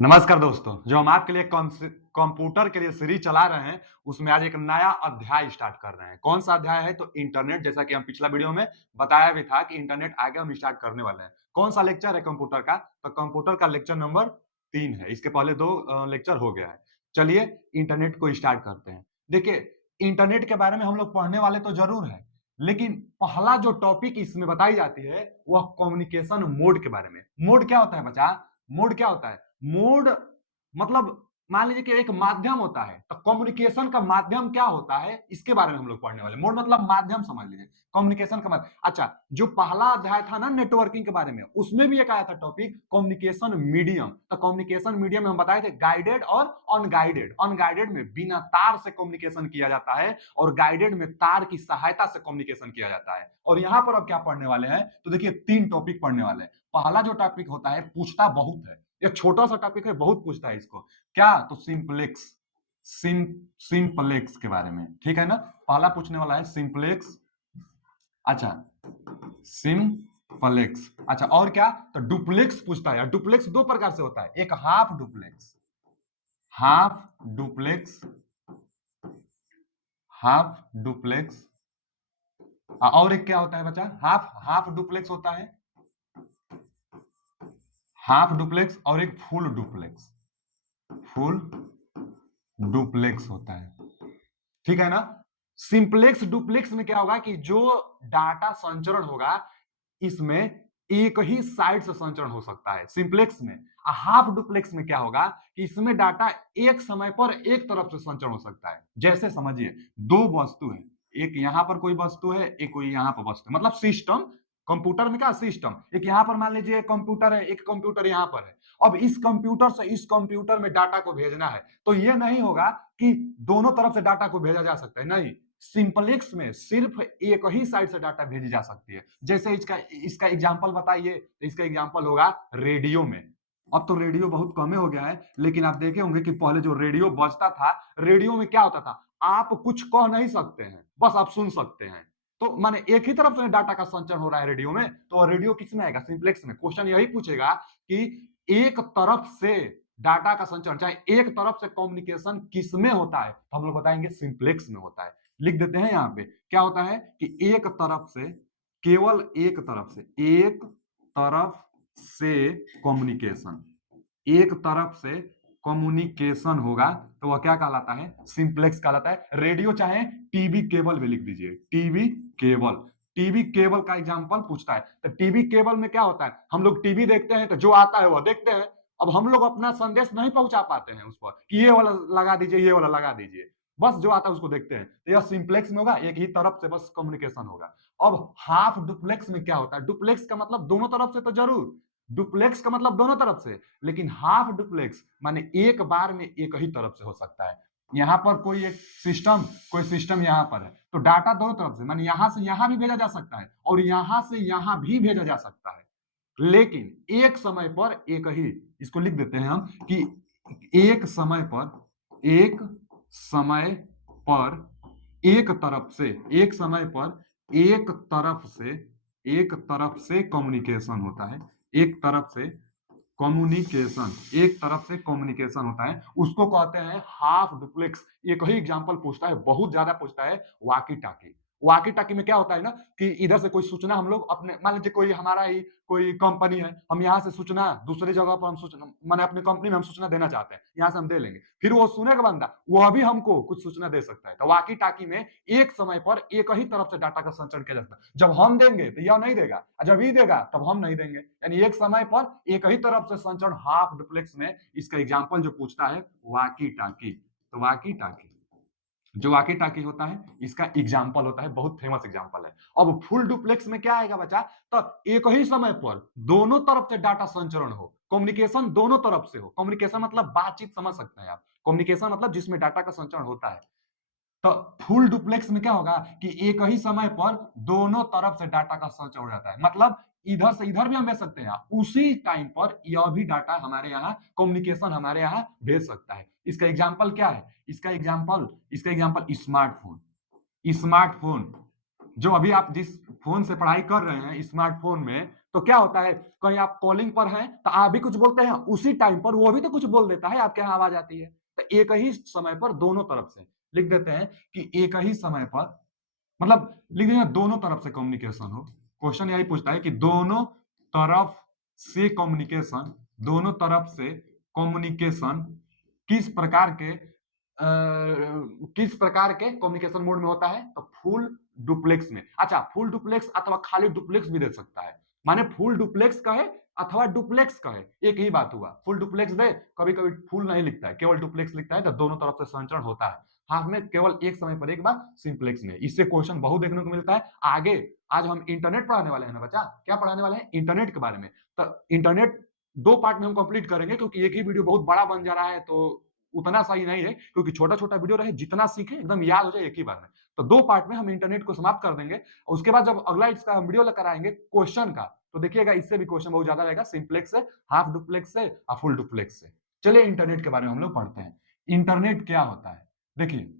नमस्कार दोस्तों, जो हम आपके लिए कंप्यूटर के लिए सीरीज चला रहे हैं, उसमें आज एक नया अध्याय स्टार्ट कर रहे हैं। कौन सा अध्याय है? तो इंटरनेट। जैसा कि हम पिछला वीडियो में बताया भी था कि इंटरनेट आगे हम स्टार्ट करने वाले हैं। कौन सा लेक्चर है कंप्यूटर का? तो कंप्यूटर का लेक्चर नंबर 3 है। इसके पहले 2 लेक्चर हो गया है। चलिए इंटरनेट को स्टार्ट करते हैं। देखिए, इंटरनेट के बारे में हम लोग पढ़ने वाले तो ज़रूर हैं, लेकिन पहला जो टॉपिक इसमें बताई जाती है, वह कम्युनिकेशन मोड के बारे में। मोड क्या होता है बच्चा? मोड क्या होता है? मोड मतलब मान लीजिए कि एक माध्यम होता है, तो कम्युनिकेशन का माध्यम क्या होता है, इसके बारे में हम लोग पढ़ने वाले हैं। मोड मतलब माध्यम समझ लीजिए, कम्युनिकेशन का माध्यम। अच्छा, जो पहला अध्याय था ना नेटवर्किंग के बारे में, उसमें भी एक आया था टॉपिक कम्युनिकेशन मीडियम। तो कम्युनिकेशन मीडियम में हम बताए थे गाइडेड और अनगाइडेड। अनगाइडेड में बिना तार से कम्युनिकेशन किया जाता है और गाइडेड में तार की सहायता से कम्युनिकेशन किया जाता है। और यहाँ पर अब क्या पढ़ने वाले हैं? तो देखिए 3 टॉपिक पढ़ने वाले हैं। पहला जो टॉपिक होता है, पूछता बहुत है, ये छोटा सा टॉपिक है, बहुत पूछता है इसको। क्या? तो सिंपलेक्स। सिंपलेक्स के बारे में, ठीक है ना? पहला पूछने वाला है सिंपलेक्स। अच्छा, सिंपलेक्स। अच्छा, और क्या? तो डुप्लेक्स पूछता है। डुप्लेक्स 2 प्रकार से होता है, एक half duplex, half duplex, half duplex. और एक क्या होता है बच्चा? हाफ हाफ डुप्लेक्स होता है, हाफ डुप्लेक्स, और एक फुल डुप्लेक्स। फुल डुप्लेक्स होता है, ठीक है ना? सिंपलेक्स डुप्लेक्स में क्या होगा कि जो डाटा संचरण होगा, इसमें एक ही साइड से संचरण हो सकता है सिंपलेक्स में। हाफ डुप्लेक्स में क्या होगा कि इसमें डाटा एक समय पर एक तरफ से संचरण हो सकता है। जैसे समझिए, दो वस्तु है, एक यहां पर कोई वस्तु है, एक कोई यहां पर वस्तु है, मतलब सिस्टम। कंप्यूटर में क्या सिस्टम, एक यहां पर मान लीजिए कंप्यूटर है, एक कंप्यूटर यहां पर है। अब इस कंप्यूटर से इस कंप्यूटर में डाटा को भेजना है, तो यह नहीं होगा कि दोनों तरफ से डाटा को भेजा जा सकता है, नहीं। सिंपलेक्स में सिर्फ एक ही साइड से डाटा भेजी जा सकती है। जैसे इसका इसका एग्जांपल बताइए, तो इसका एग्जांपल होगा रेडियो में। अब तो रेडियो बहुत कम हो गया है, लेकिन आप देखे होंगे कि पहले जो रेडियो बजता था, रेडियो में क्या होता था, आप कुछ कह नहीं सकते हैं, बस आप सुन सकते हैं। तो माने एक ही तरफ से डाटा का संचरण हो रहा है रेडियो में, तो रेडियो किस में आएगा? सिंपलेक्स में। क्वेश्चन यही पूछेगा कि एक तरफ से डाटा का संचरण, चाहे एक तरफ से कम्युनिकेशन किस में होता है, तो हम लोग बताएंगे सिंपलेक्स में होता है। लिख देते हैं यहाँ पे, क्या होता है कि एक तरफ से, केवल एक तरफ से, एक तरफ से कम्युनिकेशन, एक तरफ से कम्युनिकेशन होगा, तो वह क्या कहलाता है? सिंपलेक्स कहलाता है। रेडियो चाहे टीवी केबल भी लिख दीजिए, टीवी केबल। टीवी केबल का एग्जांपल पूछता है, तो टीवी केबल में क्या होता है, हम लोग टीवी देखते हैं, तो जो आता है वह देखते हैं। अब हम लोग अपना संदेश नहीं पहुंचा पाते हैं उस पर कि ये वाला लगा दीजिए, ये वाला लगा दीजिए, बस जो आता है उसको देखते हैं। तो यह सिंपलेक्स में होगा, एक ही तरफ से बस कम्युनिकेशन होगा। अब हाफ डुप्लेक्स में क्या होता है? डुप्लेक्स का मतलब दोनों तरफ से, तो जरूर डुप्लेक्स का मतलब दोनों तरफ से, लेकिन हाफ डुप्लेक्स माने एक बार में एक ही तरफ से हो सकता है। यहां पर कोई एक सिस्टम, कोई सिस्टम यहां पर है, तो डाटा दोनों तरफ से, माने यहां से यहां भी भेजा जा सकता है और यहां से यहां भी भेजा जा सकता है, लेकिन एक समय पर एक ही। इसको लिख देते हैं हम कि एक समय पर, एक समय पर एक तरफ से, एक समय पर एक तरफ से, एक तरफ से कम्युनिकेशन होता है, एक तरफ से कम्युनिकेशन, एक तरफ से कम्युनिकेशन होता है, उसको कहते हैं हाफ डुप्लेक्स। एक ही एग्जांपल पूछता है, बहुत ज्यादा पूछता है, वाकी टाकी। वाकी टाकी में क्या होता है ना कि इधर से कोई सूचना हम लोग अपने, मान लीजिए कोई हमारा ही कोई कंपनी है, हम यहाँ से सूचना दूसरी जगह पर हम सूचना, माने अपनी कंपनी में हम सूचना देना चाहते हैं, यहाँ से हम दे लेंगे, फिर वो सुनेगा बंदा, वह भी हमको कुछ सूचना दे सकता है। तो वाकी टाकी में एक समय पर एक ही तरफ से डाटा का संचरण किया जाता है। जब हम देंगे तो यह नहीं देगा, और जब ये देगा तब हम नहीं देंगे, यानी एक समय पर एक ही तरफ से संचरण हाफ डुप्लेक्स में। इसका एग्जाम्पल जो पूछता है, वाकी टाकी। तो वाकी टाकी, जो वाकी टाकी होता है, इसका एग्जाम्पल होता है, बहुत फेमस एग्जाम्पल है। अब फुल डुप्लेक्स में क्या आएगा बच्चा? तो एक ही समय पर दोनों तरफ से डाटा संचरण हो, कम्युनिकेशन दोनों तरफ से हो। कम्युनिकेशन मतलब बातचीत, समझ सकते हैं आप। कम्युनिकेशन मतलब जिसमें डाटा का संचरण होता है। तो फुल डुप्लेक्स में क्या होगा कि एक ही समय पर दोनों तरफ से डाटा का संचरण हो जाता है, मतलब इधर से इधर भी हम भेज सकते हैं, उसी टाइम पर यह भी डाटा हमारे यहाँ, कम्युनिकेशन हमारे यहाँ भेज सकता है। इसका एग्जाम्पल क्या है? इसका एग्जाम्पल स्मार्टफोन। स्मार्टफोन, जो अभी आप जिस फोन से पढ़ाई कर रहे हैं, स्मार्टफोन में तो क्या होता है, कहीं आप कॉलिंग पर हैं तो आप भी कुछ बोलते हैं, उसी टाइम पर वो भी तो कुछ बोल देता है, आपके यहाँ आवाज आती है। तो एक ही समय पर दोनों तरफ से लिख देते हैं कि एक ही समय पर, मतलब लिख देंगे दोनों तरफ से कम्युनिकेशन हो। क्वेश्चन यही पूछता है कि दोनों तरफ से कम्युनिकेशन, दोनों तरफ से कम्युनिकेशन किस प्रकार के किस प्रकार के कम्युनिकेशन मोड में होता है, तो फुल डुप्लेक्स में। अच्छा, फुल डुप्लेक्स अथवा खाली डुप्लेक्स भी दे सकता है, माने फुल डुप्लेक्स कहे अथवा डुप्लेक्स कहे, एक ही बात हुआ। फुल डुप्लेक्स दे, कभी कभी फुल नहीं लिखता है, केवल डुप्लेक्स लिखता है, तो दोनों तरफ से संचरण होता है। हाफ में केवल एक समय पर एक बार, सिंप्लेक्स में। इससे क्वेश्चन बहुत देखने को मिलता है आगे। आज हम इंटरनेट पढ़ाने वाले हैं ना बच्चा, क्या पढ़ाने वाले हैं, इंटरनेट के बारे में। तो इंटरनेट दो पार्ट में हम कंप्लीट करेंगे, क्योंकि एक ही वीडियो बहुत बड़ा बन जा रहा है, तो उतना सही नहीं है, क्योंकि छोटा छोटा वीडियो रहे, जितना सीखे एकदम याद हो जाए एक ही बार में। तो दो पार्ट में हम इंटरनेट को समाप्त कर देंगे, उसके बाद जब अगला इसका हम वीडियो लेकर आएंगे क्वेश्चन का, तो देखिएगा इससे भी क्वेश्चन बहुत ज्यादा रहेगा, सिंप्लेक्स से, हाफ डुप्लेक्स से और फुल डुप्लेक्स से। चलिए इंटरनेट के बारे में हम लोग पढ़ते हैं। इंटरनेट क्या होता है, देखिए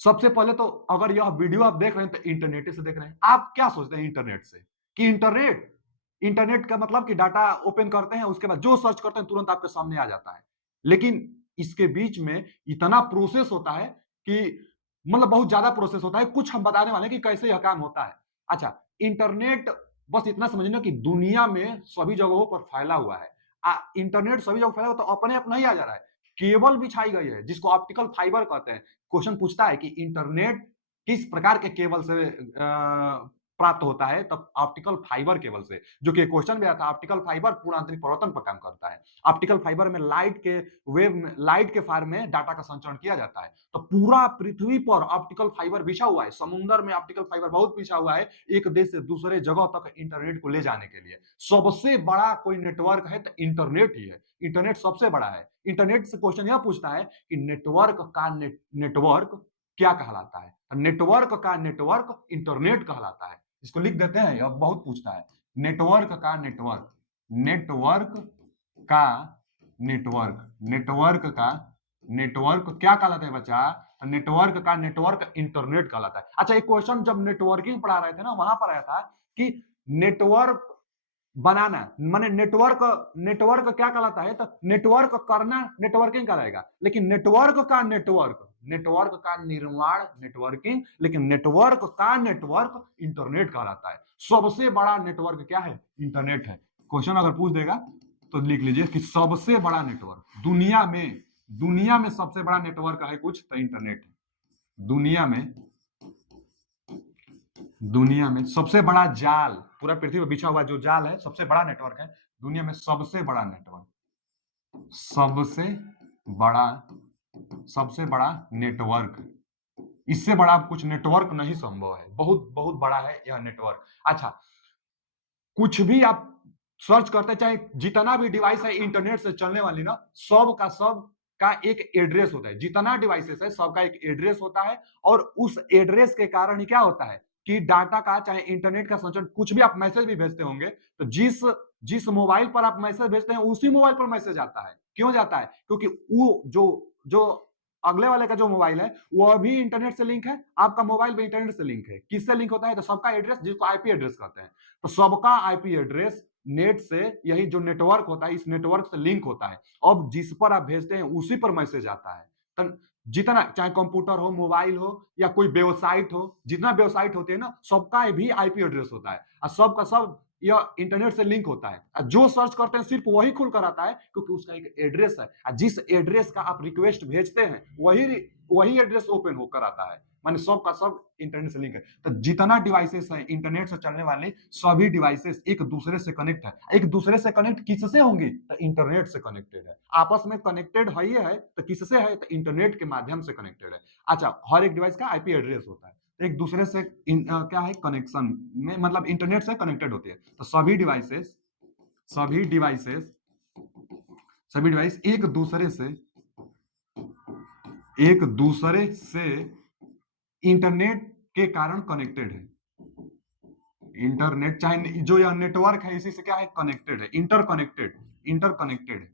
सबसे पहले तो अगर यह वीडियो आप देख रहे हैं तो इंटरनेट से देख रहे हैं। आप क्या सोचते हैं इंटरनेट से, कि इंटरनेट, इंटरनेट का मतलब कि डाटा ओपन करते हैं, उसके बाद जो सर्च करते हैं तुरंत आपके सामने आ जाता है। लेकिन इसके बीच में इतना प्रोसेस होता है कि मतलब बहुत ज्यादा प्रोसेस होता है। कुछ हम बताने वाले हैं कि कैसे यह काम होता है। अच्छा, इंटरनेट बस इतना समझना कि दुनिया में सभी जगहों पर फैला हुआ है। इंटरनेट सभी जगह फैला हुआ, तो अपने आप नहीं आ जा रहा है, केबल बिछाई गई है जिसको ऑप्टिकल फाइबर कहते हैं। क्वेश्चन पूछता है कि इंटरनेट किस प्रकार के केबल से प्राप्त होता है, तब ऑप्टिकल फाइबर केबल से, जो कि क्वेश्चन भी आया था। ऑप्टिकल फाइबर पूर्ण आंतरिक परिवर्तन पर काम करता है। ऑप्टिकल फाइबर में लाइट के वेव में, लाइट के फार्म में डाटा का संचरण किया जाता है। तो पूरा पृथ्वी पर ऑप्टिकल फाइबर बिछा हुआ है, समुद्र में ऑप्टिकल फाइबर बहुत बिछा हुआ है, एक देश से दूसरे जगह तक इंटरनेट को ले जाने के लिए। सबसे बड़ा कोई नेटवर्क है तो इंटरनेट ही है। इंटरनेट सबसे बड़ा है। इंटरनेट से क्वेश्चन यह पूछता है कि नेटवर्क का नेटवर्क क्या कहलाता है, नेटवर्क का नेटवर्क इंटरनेट कहलाता है। इसको लिख देते हैं, अब बहुत पूछता है। नेटवर्क का नेटवर्क, नेटवर्क का नेटवर्क, नेटवर्क का नेटवर्क क्या कहलाता है बच्चा, नेटवर्क का नेटवर्क इंटरनेट कहलाता है। अच्छा, एक क्वेश्चन जब नेटवर्किंग पढ़ा रहे थे ना, वहां पर आया था कि नेटवर्क बनाना माने नेटवर्क, नेटवर्क क्या कहलाता है, तो नेटवर्क करना नेटवर्किंग कहलाएगा। लेकिन नेटवर्क का नेटवर्क, नेटवर्क का निर्माण नेटवर्किंग, लेकिन नेटवर्क का नेटवर्क इंटरनेट कहलाता है। सबसे बड़ा नेटवर्क क्या है, इंटरनेट है। क्वेश्चन अगर पूछ देगा तो लिख लीजिए कि सबसे बड़ा नेटवर्क दुनिया में, दुनिया में सबसे बड़ा नेटवर्क है कुछ तो इंटरनेट है। दुनिया में, दुनिया में सबसे बड़ा जाल, पूरा पृथ्वी पर बिछा हुआ जो जाल है, सबसे बड़ा नेटवर्क है दुनिया में। सबसे बड़ा नेटवर्क, सबसे बड़ा, सबसे बड़ा नेटवर्क, इससे बड़ा कुछ नेटवर्क नहीं संभव है। बहुत बहुत बड़ा है यह नेटवर्क। अच्छा, कुछ भी आप सर्च करते, चाहे जितना भी डिवाइस है इंटरनेट से चलने वाली ना, सब का एक एड्रेस होता है। जितना डिवाइसेस है सबका एक एड्रेस होता है, और उस एड्रेस के कारण ही क्या होता है कि डाटा का, चाहे इंटरनेट का संचरण, कुछ भी आप मैसेज भी भेजते होंगे, तो जिस जिस मोबाइल पर आप मैसेज भेजते हैं उसी मोबाइल पर मैसेज आता है। क्यों जाता है, क्योंकि वो जो जो अगले वाले का जो मोबाइल है वो भी इंटरनेट से लिंक है, आपका मोबाइल भी इंटरनेट से लिंक है। किससे लिंक होता है, तो सबका एड्रेस, जिसको आईपी एड्रेस कहते हैं। तो सबका आईपी एड्रेस नेट से, यही जो नेटवर्क होता है, इस नेटवर्क से लिंक होता है। अब जिस पर आप भेजते हैं उसी पर मैसेज आता है। तो जितना, चाहे कंप्यूटर हो, मोबाइल हो, या कोई वेबसाइट हो, जितना वेबसाइट होते हैं ना, सबका भी आईपी एड्रेस होता है, और सबका सब यह इंटरनेट से लिंक होता है। जो सर्च करते हैं सिर्फ वही खुल कर आता है, क्योंकि उसका एक एड्रेस है। जिस एड्रेस का आप रिक्वेस्ट भेजते हैं वही वही एड्रेस ओपन होकर आता है, माने सब का सब इंटरनेट से लिंक है। तो जितना डिवाइसेस है इंटरनेट से चलने वाले, सभी डिवाइसेस एक दूसरे से कनेक्ट है। एक दूसरे से कनेक्ट किससे होंगी, तो इंटरनेट से कनेक्टेड है। आपस में कनेक्टेड है, ये है तो किससे है, तो इंटरनेट के माध्यम से कनेक्टेड है। अच्छा, हर एक डिवाइस का आईपी एड्रेस होता है, एक दूसरे से क्या है, कनेक्शन में, मतलब इंटरनेट से कनेक्टेड होती है। तो सभी डिवाइसेस, सभी डिवाइसेस, सभी डिवाइस एक दूसरे से इंटरनेट के कारण कनेक्टेड है। इंटरनेट, चाहे जो यह नेटवर्क है इसी से क्या है, कनेक्टेड है, इंटरकनेक्टेड, इंटरकनेक्टेड,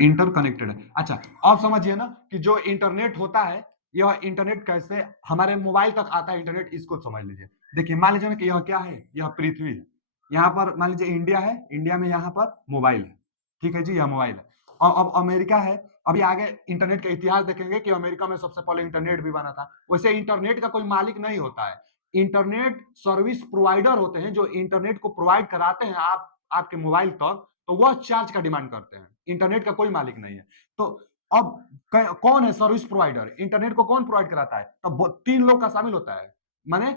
इंटरकनेक्टेड है। अच्छा, अब समझिए ना कि जो इंटरनेट होता है, यह इंटरनेट कैसे हमारे मोबाइल तक आता है, इंटरनेट, इसको समझ लीजिए। देखिए मान लीजिए ना कि यह क्या है, यह पृथ्वी है, यहाँ पर मान लीजिए इंडिया है, इंडिया में यहाँ पर मोबाइल है, ठीक है जी, यह मोबाइल है। और अब अमेरिका है, अभी आगे इंटरनेट का इतिहास देखेंगे कि अमेरिका में सबसे पहले इंटरनेट भी बना था। वैसे इंटरनेट का कोई मालिक नहीं होता है, इंटरनेट सर्विस प्रोवाइडर होते हैं जो इंटरनेट को प्रोवाइड कराते हैं आपके मोबाइल तक, तो वह चार्ज का डिमांड करते हैं, इंटरनेट का कोई मालिक नहीं है। तो अब कौन है सर्विस प्रोवाइडर, इंटरनेट को कौन प्रोवाइड कराता है, तब तीन लोग का शामिल होता है, माने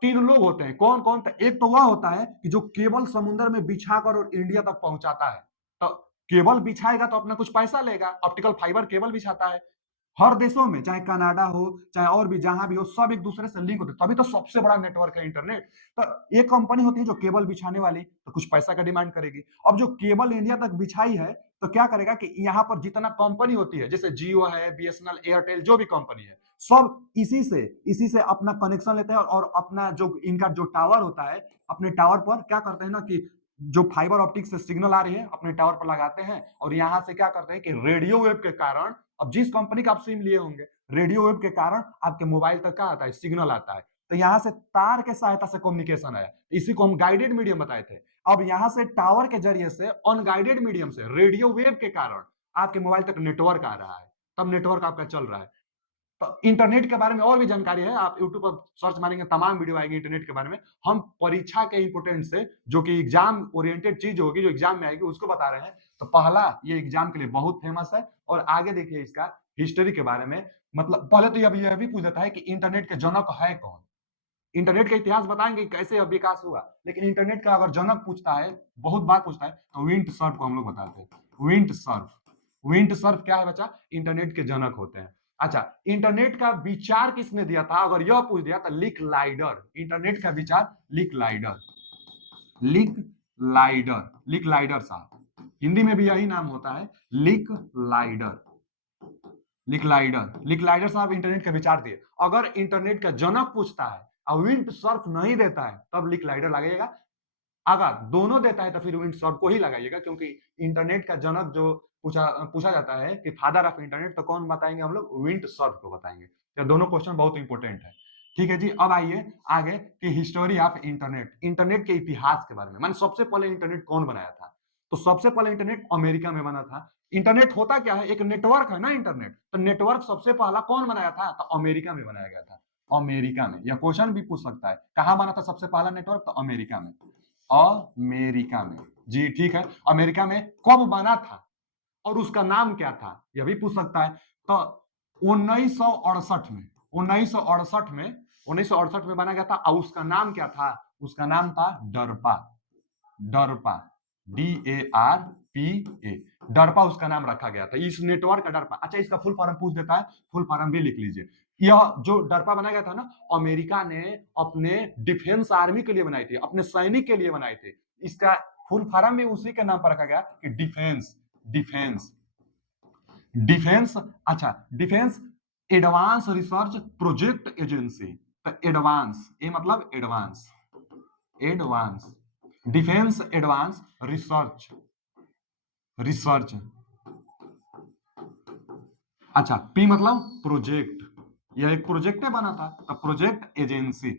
तीन लोग होते हैं, कौन कौन, एक तो वह होता है कि जो केबल समुद्र में बिछाकर और इंडिया तक पहुंचाता है, तो केबल बिछाएगा तो अपना कुछ पैसा लेगा, ऑप्टिकल फाइबर केबल बिछाता है, हर देशों में, चाहे कनाडा हो चाहे और भी जहां भी हो, सब एक दूसरे से लिंक होते हैं, तभी तो सबसे बड़ा नेटवर्क है इंटरनेट। तो एक कंपनी होती है जो केबल बिछाने वाली, तो कुछ पैसा का डिमांड करेगी। अब जो केबल इंडिया तक बिछाई है, तो क्या करेगा कि यहाँ पर जितना कंपनी होती है, जैसे जियो है, बीएसएनएल, एयरटेल, जो भी कंपनी है, सब इसी से अपना कनेक्शन लेते हैं, और अपना जो इनका जो टावर होता है, अपने टावर पर क्या करते हैं ना कि जो फाइबर ऑप्टिक से सिग्नल आ रही है अपने टावर पर लगाते हैं, और यहाँ से क्या करते हैं कि रेडियो वेव के कारण, अब जिस कंपनी का आप सिम लिए होंगे, रेडियो वेव के कारण आपके मोबाइल तक क्या आता है, सिग्नल आता है, तो यहाँ से तार के सहायता से कम्युनिकेशन आया, इसी को हम गाइडेड मीडियम बताए थे। अब यहाँ से टावर के जरिए से अनगाइडेड मीडियम से रेडियो वेव के कारण आपके मोबाइल तक नेटवर्क आ रहा है, तब नेटवर्क आपका चल रहा है। तो इंटरनेट के बारे में और भी जानकारी है, आप यूट्यूब पर सर्च मारेंगे तमाम वीडियो आएगी इंटरनेट के बारे में। हम परीक्षा के इंपोर्टेंट से, जो कि एग्जाम ओरिएंटेड चीज होगी, जो एग्जाम में आएगी, उसको बता रहे हैं। तो पहला ये एग्जाम के लिए बहुत फेमस है, और आगे देखिए इसका हिस्ट्री के बारे में, मतलब पहले तो यह भी पूछ देता है कि इंटरनेट के जनक है कौन, इंटरनेट का इतिहास बताएंगे कैसे अब विकास हुआ, लेकिन इंटरनेट का अगर जनक पूछता है, बहुत बार पूछता है, तो विंट सर्फ को हम लोग बताते हैं, विंट सर्फ। विंट सर्फ क्या है बच्चा, इंटरनेट के जनक होते हैं। अच्छा, इंटरनेट का विचार किसने दिया था, अगर यह पूछ दिया तो लिक लाइडर, इंटरनेट का विचार लिक लाइडर, लिक लाइडर, लिक लाइडर साहब, हिंदी में भी यही नाम होता है, लिक लाइडर, लिक लाइडर, लिक लाइडर साहब इंटरनेट का विचार दिए। अगर इंटरनेट का जनक पूछता है और विंड सर्फ नहीं देता है, तब लिक लाइडर लगाइएगा, अगर दोनों देता है तो फिर विंड सर्फ को ही लगाइएगा, क्योंकि इंटरनेट का जनक जो पूछा जाता है कि फादर ऑफ इंटरनेट, तो कौन बताएंगे हम लोग, विंड सर्फ को बताएंगे। ये दोनों क्वेश्चन बहुत इंपॉर्टेंट है। ठीक है जी, अब आइए आगे कि हिस्टोरी ऑफ इंटरनेट, इंटरनेट के इतिहास के बारे में, माने सबसे पहले इंटरनेट कौन बनाया था, तो सबसे पहले इंटरनेट अमेरिका में बना था। इंटरनेट होता क्या है, एक नेटवर्क है ना इंटरनेट, तो नेटवर्क सबसे पहला कौन बनाया था, तो अमेरिका में बनाया गया था, अमेरिका में। यह क्वेश्चन भी पूछ सकता है, कहां बना था सबसे पहला नेटवर्क, तो अमेरिका में, अमेरिका में जी, ठीक है। अमेरिका में कब बना था और उसका नाम क्या था, यह भी पूछ सकता है। तो 1968 में, 1968 में, 1968 में बना गया था, और उसका नाम क्या था, उसका नाम था डरपा, डरपा, DARPA, डरपा उसका नाम रखा गया था, इस नेटवर्क का डरपा। अच्छा, इसका फुल फॉर्म पूछ देता है, फुल फॉर्म भी लिख लीजिए। यह जो डरपा बनाया गया था ना, अमेरिका ने अपने डिफेंस आर्मी के लिए बनाई थी, अपने सैनिक के लिए बनाए थे। इसका फुल फॉर्म भी उसी के नाम पर रखा गया कि डिफेंस, डिफेंस, डिफेंस। अच्छा, defence advance research project agency, तो एडवांस, ये मतलब advance, advance defence advance research, research. अच्छा, पी मतलब प्रोजेक्ट, यह एक प्रोजेक्ट बना था, तो प्रोजेक्ट एजेंसी।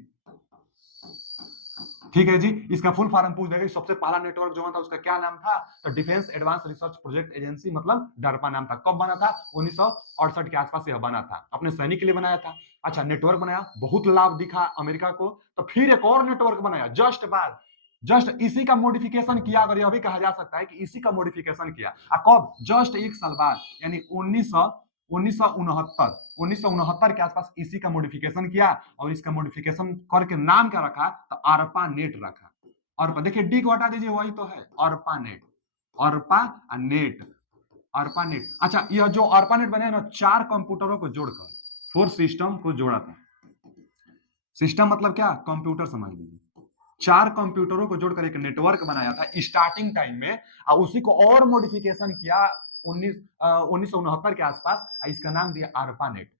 ठीक है जी, इसका फुल फॉर्म पूछ देगा, सबसे पहला नेटवर्क जो था उसका क्या नाम था, तो defence advance research project agency, मतलब डरपा नाम था। कब बना था, 1968 के आसपास यह बना था, अपने सैनिक के लिए बनाया था। अच्छा, नेटवर्क बनाया, बहुत लाभ दिखा अमेरिका को, तो फिर एक और नेटवर्क बनाया जस्ट बाद, जस्ट इसी का मॉडिफिकेशन किया, अगर यह भी कहा जा सकता है कि इसी का मॉडिफिकेशन किया। कब, जस्ट एक साल बाद, यानी 1969 के आसपास इसी का मॉडिफिकेशन किया, और इसका मॉडिफिकेशन करके नाम क्या रखा, तो अर्पा नेट रखा। अर्पा, देखिए डी को हटा दीजिए, वही तो है Arpa net, Arpa net, Arpa net. अच्छा, यह जो अर्पा नेट बने ना, 4 कंप्यूटरों को जोड़कर 4 सिस्टम को जोड़ा था। सिस्टम मतलब क्या, कंप्यूटर समझ लीजिए, 4 कंप्यूटरों को जोड़कर एक नेटवर्क बनाया था स्टार्टिंग टाइम में, और उसी को और मॉडिफिकेशन किया 1969 के आसपास, इसका नाम दिया अर्पानेट।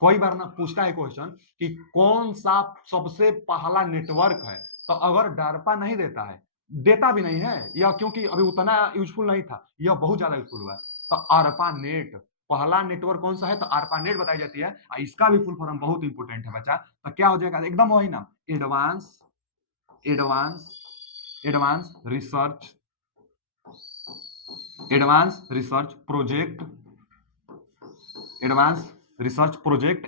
कोई बार ना पूछता है क्वेश्चन कि कौन सा सबसे पहला नेटवर्क है, तो अगर डार्पा नहीं देता है, देता भी नहीं है, यह क्योंकि अभी उतना यूजफुल नहीं था, यह बहुत ज्यादा यूजफुल हुआ, तो अर्पानेट, पहला नेटवर्क कौन सा है, तो ARPANET बताई जाती है। इसका भी फुल फॉर्म बहुत इंपॉर्टेंट है बच्चा, तो क्या हो जाएगा एकदम वही नाम, advance advance advance research project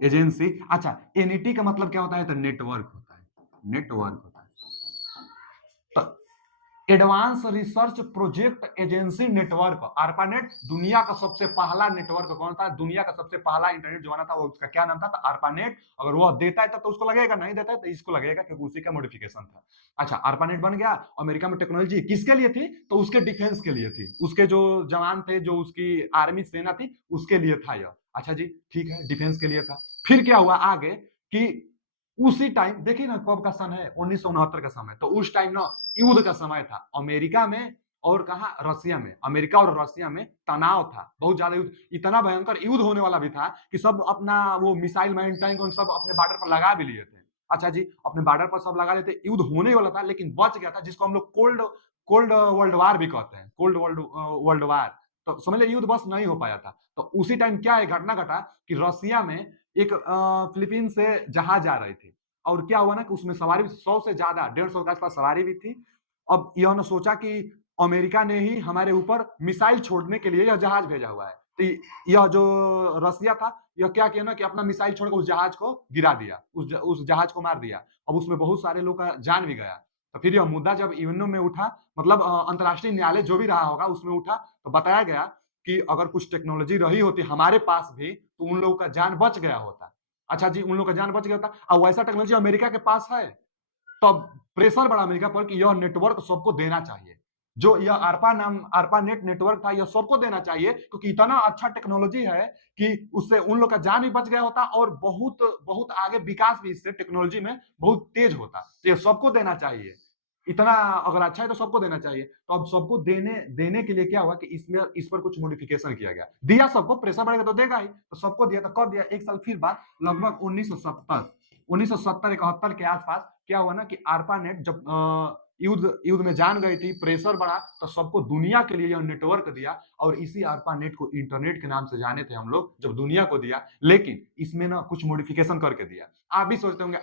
agency. अच्छा, एनईटी का मतलब क्या होता है, तो नेटवर्क होता है, नेटवर्क होता है। तो advance research project agency network, ARPANET दुनिया का सबसे पहला नेटवर्क कौन था, दुनिया का सबसे पहला इंटरनेट जो बना था वो उसका क्या नाम था, तो ARPANET। अगर वो देता है तब तो उसको लगेगा, नहीं देता है तो इसको लगेगा, क्योंकि उसी का मॉडिफिकेशन था। अच्छा, ARPANEट बन गया। अमेरिका में टेक्नोलॉजी किसके लिए थी, तो उसके डिफेंस के लिए थी, उसके जो जवान थे, जो उसकी आर्मी सेना थी, उसके लिए था यह। अच्छा जी, ठीक है, डिफेंस के लिए था। फिर क्या हुआ आगे कि उसी टाइम देखिए ना, कब का सन है, 1969 का समय, तो उस टाइम ना युद्ध का समय था अमेरिका में, और कहा रसिया में, अमेरिका और रसिया में तनाव था, बहुत ज्यादा युद्ध, इतना भयंकर युद्ध होने वाला भी था कि सब अपना वो मिसाइल मैन टैंक सब अपने बॉर्डर पर लगा भी लिए थे। अच्छा जी, अपने बॉर्डर पर सब लगा लेते, युद्ध होने वाला था, लेकिन बच गया था, जिसको हम लोग कोल्ड कोल्ड वर्ल्ड वार भी कहते हैं, कोल्ड वर्ल्ड वार। तो समझ लीजिए युद्ध बस नहीं हो पाया था। तो उसी टाइम क्या है घटना घटा कि रसिया में एक फिलीपीन से जहाज जा रही थी, और क्या हुआ ना कि उसमें सवारी 100 से ज्यादा, 150 के आसपास सवारी भी थी। अब यह सोचा कि अमेरिका ने ही हमारे ऊपर मिसाइल छोड़ने के लिए यह जहाज भेजा हुआ है, तो यह जो रसिया था, यह क्या किया ना कि अपना मिसाइल छोड़कर उस जहाज को गिरा दिया, उस जहाज को मार दिया। अब उसमें बहुत सारे लोग का जान भी गया। तो फिर यह मुद्दा जब यूएनओ में उठा, मतलब अंतर्राष्ट्रीय न्यायालय जो भी रहा होगा उसमें उठा, तो बताया गया कि अगर कुछ टेक्नोलॉजी रही होती हमारे पास भी, तो उन लोगों का जान बच गया होता। अच्छा जी, उन लोगों का जान बच गया होता, और वैसा टेक्नोलॉजी अमेरिका के पास है। तो प्रेशर बढ़ा अमेरिका पर कि यह नेटवर्क सबको देना चाहिए, जो यह ARPANET नेटवर्क था, यह सबको देना चाहिए, क्योंकि इतना अच्छा टेक्नोलॉजी है कि उससे उन लोग का जान भी बच गया होता, और बहुत बहुत आगे विकास भी इससे टेक्नोलॉजी में बहुत तेज होता, तो यह सबको देना चाहिए। इतना अगर अच्छा है तो सबको देना चाहिए। तो अब सबको देने देने के लिए क्या हुआ कि इसमें इस पर कुछ मॉडिफिकेशन किया गया, दिया सबको, प्रेशर बढ़ेगा तो देगा ही, तो सबको दिया, तो कब दिया, एक साल फिर बाद, लगभग 1970 71 के आसपास क्या हुआ ना कि ARPANET जब युद्ध में जान गई थी, प्रेशर बढ़ा, तो सबको दुनिया के लिए यह नेटवर्क दिया, और इसी ARPANET को इंटरनेट के नाम से जाने थे हम लोग, जब दुनिया को दिया, लेकिन इसमें ना कुछ मॉडिफिकेशन करके दिया। आप भी सोचते होंगे,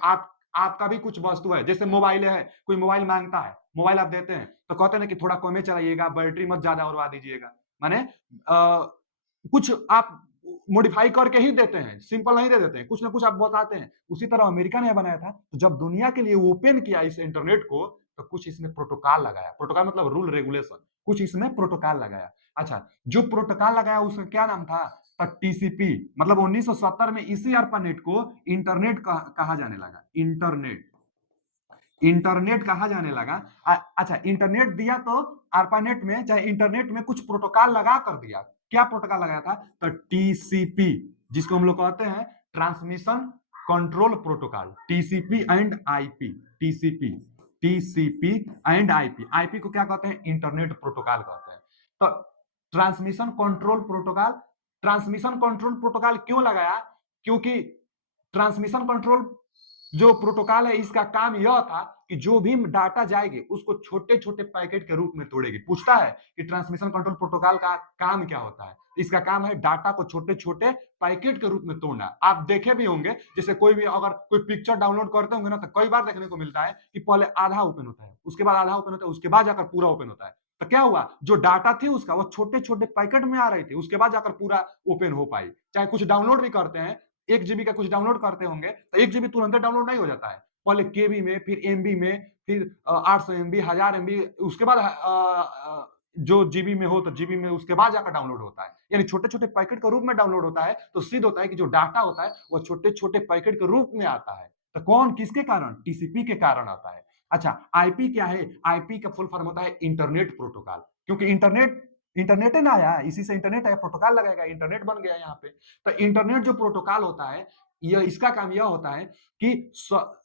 आपका भी कुछ वस्तु है, जैसे मोबाइल है, कोई मोबाइल मांगता है, मोबाइल आप देते हैं, तो कहते हैं कि थोड़ा कम चलाइएगा, बैटरी मत ज्यादा उड़वा दीजिएगा, माने कुछ आप मॉडिफाई करके ही देते हैं, सिंपल नहीं दे देते हैं, कुछ ना कुछ आप बताते हैं। उसी तरह अमेरिका ने बनाया था, तो जब दुनिया के लिए ओपन किया इस इंटरनेट को, तो कुछ इसमें प्रोटोकॉल लगाया, प्रोटोकॉल मतलब रूल रेगुलेशन, कुछ इसमें प्रोटोकॉल लगाया। अच्छा, जो प्रोटोकॉल लगाया उसका क्या नाम था, टीसीपी, मतलब 1970 में इसी ARPANET को इंटरनेट कहा जाने लगा, इंटरनेट कहा जाने लगा। अच्छा, इंटरनेट दिया तो ARPANET में, चाहे इंटरनेट में कुछ प्रोटोकॉल लगा कर दिया। क्या प्रोटोकॉल लगाया था, तो टीसीपी, जिसको हम लोग कहते हैं transmission control protocol, TCP and IP, TCP and IP, IP को क्या कहते हैं, इंटरनेट प्रोटोकॉल कहते हैं। तो ट्रांसमिशन कंट्रोल प्रोटोकॉल क्यों लगाया, क्योंकि ट्रांसमिशन कंट्रोल जो प्रोटोकॉल है, इसका काम यह था कि जो भी डाटा जाएगी उसको छोटे छोटे पैकेट के रूप में तोड़ेगी। पूछता है कि ट्रांसमिशन कंट्रोल प्रोटोकॉल का काम क्या होता है, इसका काम है डाटा को छोटे छोटे पैकेट के रूप में तोड़ना। आप देखे भी होंगे, जैसे कोई भी अगर कोई पिक्चर डाउनलोड करते होंगे ना, तो कई बार देखने को मिलता है कि पहले आधा ओपन होता है, उसके बाद आधा ओपन होता है, उसके बाद जाकर पूरा ओपन होता है। तो क्या हुआ, जो डाटा थी उसका वो छोटे छोटे पैकेट में आ रही थी, उसके बाद जाकर पूरा ओपन हो पाई। चाहे कुछ डाउनलोड भी करते हैं, 1 GB का कुछ डाउनलोड करते होंगे, तो 1 GB तुरंत डाउनलोड नहीं हो जाता है, पहले केबी में, फिर एमबी में, फिर 800 MB, 1000 MB, उसके बाद जो जीबी में हो तो जीबी में, उसके बाद जाकर डाउनलोड होता है। यानी छोटे छोटे पैकेट के रूप में डाउनलोड होता है, तो सिद्ध होता है कि जो डाटा होता है वो छोटे छोटे पैकेट के रूप में आता है। तो कौन, किसके कारण, टीसीपी के कारण आता है। अच्छा, आईपी क्या है, आईपी का फुल फॉर्म होता है इंटरनेट प्रोटोकॉल, क्योंकि इंटरनेट है ना आया, इसी से इंटरनेट आया, प्रोटोकॉल लगाएगा, इंटरनेट बन गया यहाँ पे। तो इंटरनेट जो प्रोटोकॉल होता है, यह इसका काम यह होता है कि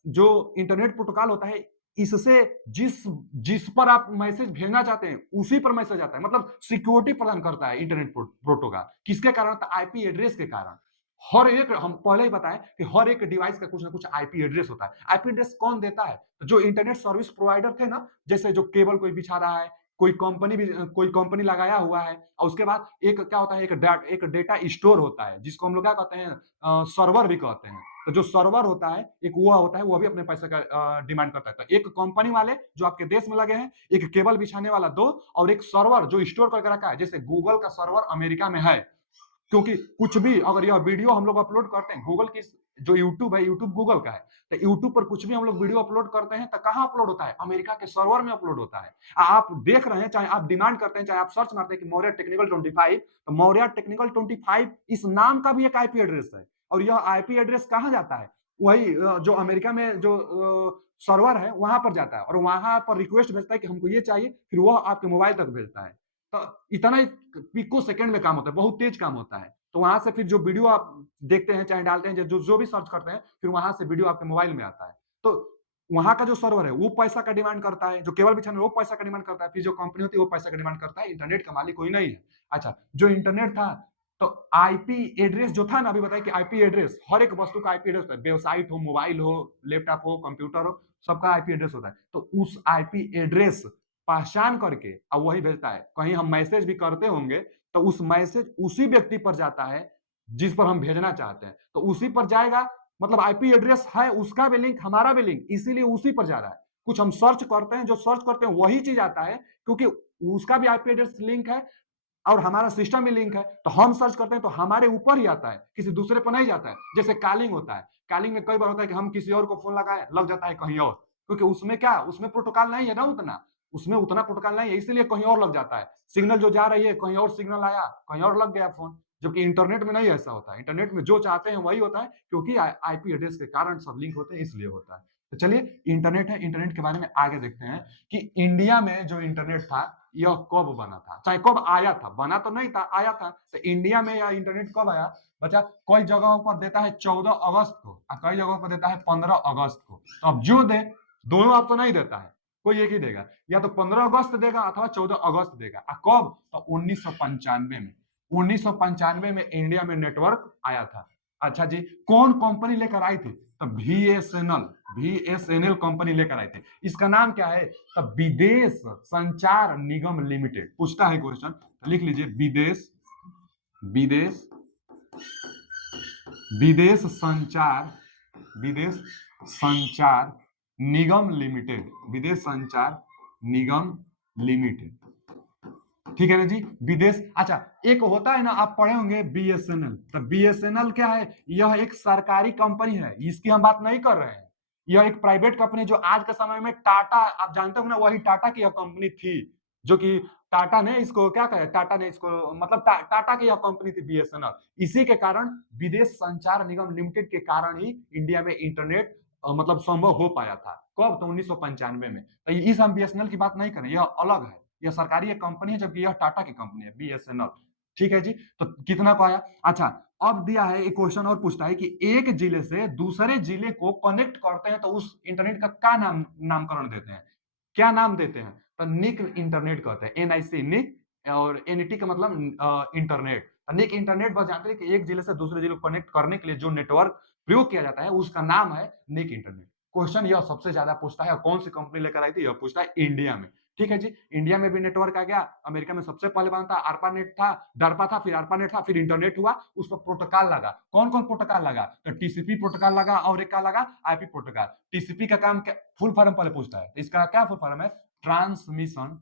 जो इंटरनेट प्रोटोकॉल होता है, इससे जिस जिस पर आप मैसेज भेजना चाहते हैं उसी पर मैसेज आता है, मतलब सिक्योरिटी प्रदान करता है इंटरनेट प्रोटोकॉल। किसके कारण, तो आईपी एड्रेस के कारण। हर एक, हम पहले ही बताएं कि हर एक डिवाइस का कुछ ना कुछ आईपी एड्रेस होता है। आईपी एड्रेस कौन देता है, तो जो इंटरनेट सर्विस प्रोवाइडर थे ना, जैसे जो केबल कोई बिछा रहा है, कोई कंपनी लगाया हुआ है, और उसके बाद एक क्या होता है, एक डेटा स्टोर होता है जिसको हम लोग क्या कहते हैं, सर्वर भी कहते हैं। तो जो सर्वर होता है एक वो होता है, वो भी अपने पैसे का डिमांड करता है। तो एक कंपनी वाले जो आपके देश में लगे हैं, एक केबल बिछाने वाला 2, और एक सर्वर जो स्टोर करके रखा है। जैसे गूगल का सर्वर अमेरिका में है, क्योंकि कुछ भी अगर यह वीडियो हम लोग अपलोड करते हैं, गूगल की जो यूट्यूब है, यूट्यूब गूगल का है, तो यूट्यूब पर कुछ भी हम लोग वीडियो अपलोड करते हैं तो कहाँ अपलोड होता है, अमेरिका के सर्वर में अपलोड होता है। आप देख रहे हैं, चाहे आप डिमांड करते हैं, चाहे आप सर्च मारते हैं कि मौर्य टेक्निकल 25, तो मौर्य टेक्निकल 25 इस नाम का भी एक आईपी एड्रेस है। और यह आईपी एड्रेस कहाँ जाता है, वही जो अमेरिका में जो सर्वर है वहां पर जाता है, और वहां पर रिक्वेस्ट भेजता है कि हमको ये चाहिए, फिर वह आपके मोबाइल तक भेजता है। तो इतना ही पिको सेकंड में काम होता है, बहुत तेज काम होता है। तो वहां से फिर जो वीडियो आप देखते हैं, चाहे डालते हैं, जो भी सर्च करते हैं, फिर वहां से वीडियो आपके मोबाइल में आता है। तो वहां का जो सर्वर है वो पैसा का डिमांड करता है, जो केबल बिछाने वो पैसा का डिमांड करता है, फिर जो कंपनी होती है वो पैसा का डिमांड करता है। इंटरनेट का मालिक कोई नहीं है। अच्छा, जो इंटरनेट था, तो आईपी एड्रेस जो था ना, अभी बताया कि आईपी एड्रेस हर एक वस्तु का आईपी एड्रेस होता है, वेबसाइट हो, मोबाइल हो, लैपटॉप हो, कंप्यूटर हो, सबका आईपी एड्रेस होता है। तो उस आईपी एड्रेस पहचान करके अब वही भेजता है। कहीं हम मैसेज भी करते होंगे तो उस मैसेज उसी व्यक्ति पर जाता है जिस पर हम भेजना चाहते हैं, तो उसी पर जाएगा। मतलब आईपी एड्रेस है, उसका भी लिंक, हमारा भी लिंक, इसीलिए उसी पर जा रहा है। कुछ हम सर्च करते हैं, जो सर्च करते हैं वही चीज आता है, क्योंकि उसका भी आईपी एड्रेस लिंक है और हमारा सिस्टम भी लिंक है। तो हम सर्च करते हैं तो हमारे ऊपर ही आता है, किसी दूसरे पर नहीं जाता है। जैसे कॉलिंग होता है, कॉलिंग में कई बार होता है कि हम किसी और को फोन लगाए, लग जाता है कहीं और, क्योंकि उसमें क्या, उसमें प्रोटोकॉल नहीं है ना, उसमें उतना प्रोटोकॉल नहीं है, इसलिए कहीं और लग जाता है। सिग्नल जो जा रही है, कहीं और सिग्नल आया, कहीं और लग गया फोन। जबकि इंटरनेट में नहीं ऐसा होता है। इंटरनेट में जो चाहते हैं वही होता है, क्योंकि आईपी एड्रेस के कारण सब लिंक होते हैं, इसलिए होता है। तो चलिए, इंटरनेट है, इंटरनेट के बारे में आगे देखते हैं कि इंडिया में जो इंटरनेट था यह कब बना था, चाहे कब आया था, बना तो नहीं था, आया था। तो इंडिया में यह इंटरनेट कब आया बच्चा? कई जगहों पर देता है 14 अगस्त को और कई जगहों पर देता है 15 अगस्त को। तो अब जो दे, दोनों आप तो नहीं देता है, कोई एक ही देगा, या तो 15 अगस्त देगा अथवा 14 अगस्त देगा। कब? तो 1995 में। 1995 में इंडिया में नेटवर्क आया था। अच्छा जी, कौन कंपनी लेकर आई थी? तो बीएसएनएल कंपनी लेकर आई थी। इसका नाम क्या है? तो विदेश संचार निगम लिमिटेड। पूछता है क्वेश्चन, तो लिख लीजिए विदेश विदेश विदेश संचार निगम लिमिटेड। विदेश संचार निगम लिमिटेड, ठीक है ना जी, विदेश। अच्छा, एक होता है ना, आप पढ़े होंगे बीएसएनएल। तो बीएसएनएल क्या है? यह एक सरकारी कंपनी है, इसकी हम बात नहीं कर रहे हैं। यह एक प्राइवेट कंपनी, जो आज के समय में टाटा, आप जानते हो ना, वही टाटा की यह कंपनी थी, जो कि टाटा ने इसको क्या कहा, टाटा ने इसको मतलब टाटा की यह कंपनी थी बीएसएनएल। इसी के कारण विदेश संचार निगम लिमिटेड के कारण ही इंडिया में इंटरनेट मतलब संभव हो पाया था। कब? तो 1995 में। तो इस हम बीएसएनएल की बात नहीं करें, यह अलग है, यह सरकारी एक कंपनी है, जबकि यह टाटा की कंपनी है बीएसएनएल। ठीक है जी, तो कितना को आया? अच्छा, अब दिया है एक क्वेश्चन और पूछता है कि एक जिले से दूसरे जिले को कनेक्ट करते हैं तो उस इंटरनेट का क्या नामकरण देते हैं, क्या नाम देते हैं? तो निक इंटरनेट कहते हैं, एनआईसी, निक, और एनईटी का मतलब इंटरनेट। निक इंटरनेट बस जानते हैं कि एक जिले से दूसरे जिले को कनेक्ट करने के लिए जो नेटवर्क प्रयोग किया जाता है उसका नाम है निक इंटरनेट। क्वेश्चन यह सबसे ज्यादा पूछता है, कौन सी कंपनी लेकर आई थी, यह पूछता है इंडिया में। ठीक है जी, इंडिया में भी नेटवर्क आ गया। अमेरिका में सबसे पहले बना था, आरपा नेट था, डरपा था, फिर आरपा नेट था, फिर इंटरनेट हुआ। उस पर प्रोटोकॉल लगा। कौन कौन प्रोटोकॉल लगा? तो टीसीपी प्रोटोकॉल लगा, और एक क्या लगा? IP protocol. टीसीपी का काम क्या, फुल फॉर्म पहले पूछता है, इसका क्या फुल फॉर्म है? ट्रांसमिशन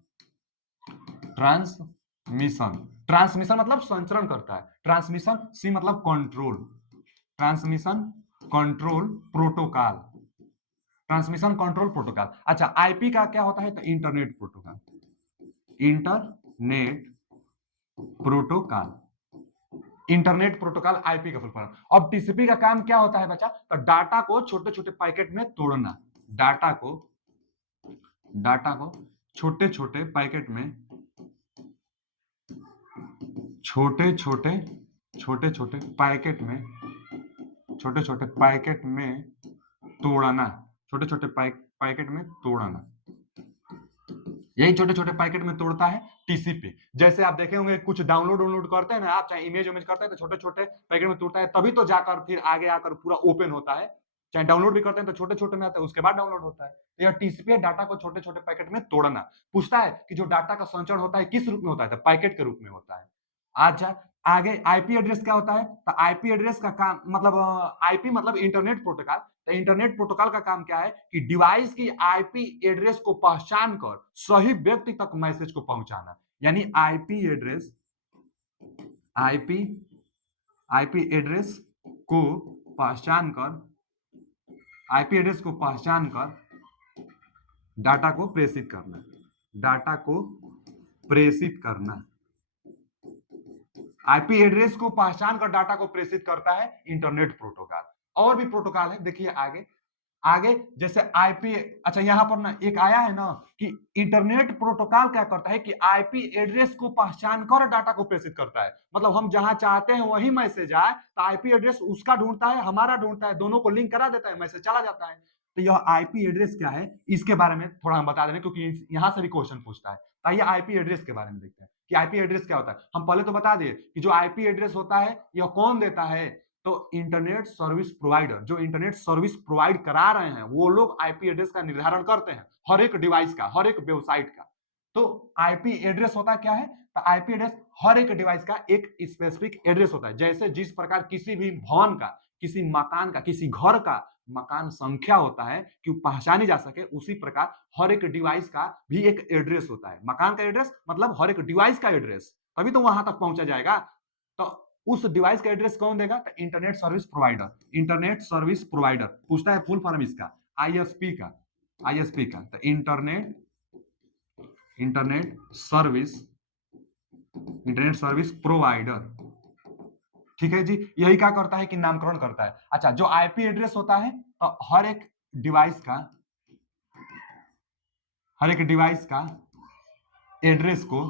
ट्रांसमिशन ट्रांसमिशन मतलब संचरण करता है। ट्रांसमिशन, सी मतलब control, transmission control protocol, transmission control protocol. अच्छा, आईपी का क्या होता है? तो internet protocol, internet protocol, internet protocol IP का फुल फॉर्म। अब टीसीपी का काम क्या होता है बच्चा? तो डाटा को छोटे छोटे पैकेट में तोड़ना, डाटा को छोटे छोटे पैकेट में, छोटे छोटे पैकेट में तोड़ना, छोटे छोटे पैकेट में तोड़ना, यही छोटे छोटे पैकेट में तोड़ता है टीसीपी। जैसे आप देखे होंगे कुछ डाउनलोड करते हैं ना आप, चाहे इमेज करते हैं, तो छोटे छोटे पैकेट में तोड़ता है, तभी तो जाकर फिर आगे आकर पूरा ओपन होता है। चाहे डाउनलोड भी करते हैं तो छोटे छोटे में आता है, उसके बाद डाउनलोड होता है। तो यह टीसीपी डाटा को छोटे छोटे पैकेट में तोड़ना। पूछता है कि जो डाटा का संचरण होता है किस रूप में होता है, तो पैकेट के रूप में होता है। अच्छा, आगे आईपी एड्रेस क्या होता है, तो आईपी एड्रेस का काम मतलब आईपी मतलब इंटरनेट प्रोटोकॉल। तो इंटरनेट प्रोटोकॉल का काम क्या है कि डिवाइस की आईपी एड्रेस को पहचान कर सही व्यक्ति तक मैसेज को पहुंचाना। यानी आईपी एड्रेस आईपी एड्रेस को पहचान कर आईपी एड्रेस को पहचान कर डाटा को प्रेषित करना। डाटा को प्रेषित करना। आईपी एड्रेस को पहचान कर डाटा को प्रेषित करता है इंटरनेट प्रोटोकॉल। और भी प्रोटोकॉल है, देखिए आगे आगे जैसे आईपी। अच्छा, यहां पर ना एक आया है ना कि इंटरनेट प्रोटोकॉल क्या करता है कि आईपी एड्रेस को पहचान कर डाटा को प्रेषित करता है। मतलब हम जहां चाहते हैं वही मैसेज आए, तो आईपी एड्रेस उसका ढूंढता है, हमारा ढूंढता है, दोनों को लिंक करा देता है, मैसेज चला जाता है। तो यह आईपी एड्रेस क्या है, इसके बारे में थोड़ा हम बता दें, क्योंकि यहां से भी क्वेश्चन पूछता है। आइए आईपी एड्रेस के बारे में देखते हैं कि आईपी एड्रेस क्या होता है। हम पहले तो बता दिए कि जो आईपी एड्रेस होता है यह कौन देता है, तो इंटरनेट सर्विस प्रोवाइडर। जो इंटरनेट सर्विस प्रोवाइड करा रहे हैं वो लोग आईपी एड्रेस का निर्धारण करते हैं, हर एक डिवाइस का, हर एक वेबसाइट का। तो आईपी एड्रेस होता क्या है, तो आईपी एड्रेस हर एक डिवाइस का एक स्पेसिफिक एड्रेस होता है। जैसे जिस प्रकार किसी भी भवन का, किसी मकान का, किसी घर का मकान संख्या होता है कि पहचानी जा सके, उसी प्रकार हर एक डिवाइस का भी एक एड्रेस होता है। मकान का एड्रेस मतलब हर एक डिवाइस का एड्रेस, तभी तो वहां तक पहुंचा जाएगा। तो उस डिवाइस का एड्रेस कौन देगा, तो internet service provider. Internet service provider पूछता है फुल फॉर्म इसका आईएसपी का तो इंटरनेट सर्विस प्रोवाइडर। ठीक है जी, यही क्या करता है कि नामकरण करता है। अच्छा, जो आईपी एड्रेस होता है तो हर एक डिवाइस का एड्रेस को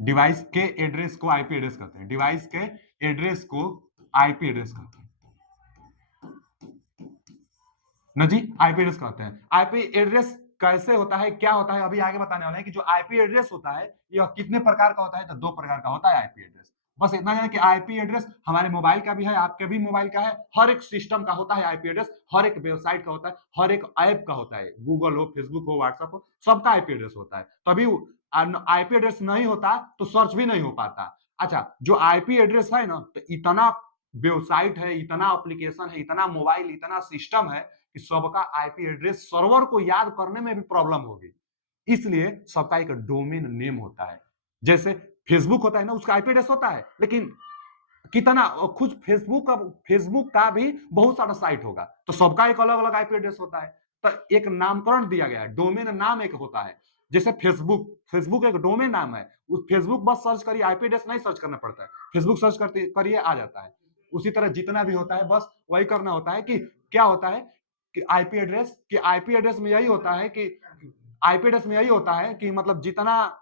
डिवाइस के एड्रेस को आईपी एड्रेस कहते हैं। डिवाइस के एड्रेस को आईपी एड्रेस कहते हैं ना जी, आईपी एड्रेस कहते हैं। आईपी एड्रेस कैसे होता है, क्या होता है, अभी आगे बताने वाले हैं कि जो आईपी एड्रेस होता है यह कितने प्रकार का होता है, तो 2 प्रकार का होता है आईपी एड्रेस। बस इतना जाने कि आईपी एड्रेस हमारे मोबाइल का भी है, आपके भी मोबाइल का है, हर एक सिस्टम का होता है आईपी एड्रेस, हर एक वेबसाइट का होता है, हर एक ऐप का होता है, गूगल हो, फेसबुक हो, व्हाट्सएप हो, सबका आईपी एड्रेस होता है। तभी आईपी एड्रेस नहीं होता तो सर्च भी नहीं हो पाता। अच्छा, जो आईपी एड्रेस है ना, तो इतना वेबसाइट है, इतना एप्लीकेशन है, इतना मोबाइल, इतना सिस्टम है कि सबका आईपी एड्रेस सर्वर को याद करने में भी प्रॉब्लम होगी। इसलिए सबका एक डोमेन नेम होता है। जैसे फेसबुक होता है ना, उसका आईपी एड्रेस होता है, लेकिन कितना खुद फेसबुक का भी बहुत सारा साइट होगा, तो सबका एक अलग अलग आईपी एड्रेस होता है। तो एक नामकरण दिया गया है, डोमेन नाम एक होता है। जैसे फेसबुक एक डोमेन नाम है, उस फेसबुक बस सर्च करिए, आईपी एड्रेस नहीं सर्च करना पड़ता है, फेसबुक सर्च करते करिए आ जाता है। उसी तरह जितना भी होता है बस वही करना होता है कि क्या होता है कि आईपी एड्रेस में यही होता है कि आईपी एड्रेस में यही होता है कि मतलब जितना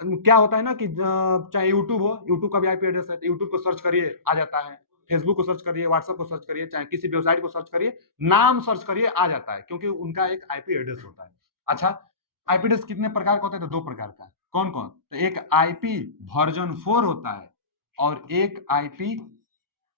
क्या होता है ना कि चाहे यूट्यूब हो, यूट्यूब का भी आईपी एड्रेस है, तो यूट्यूब को सर्च करिए आ जाता है, फेसबुक को सर्च करिए, व्हाट्सएप को सर्च करिए, चाहे किसी वेबसाइट को सर्च करिए, नाम सर्च करिए आ जाता है, क्योंकि उनका एक आईपी एड्रेस होता है। अच्छा, आईपी एड्रेस कितने प्रकार का होता है, तो 2 प्रकार का। कौन कौन, तो एक आईपी वर्जन 4 होता है और एक आईपी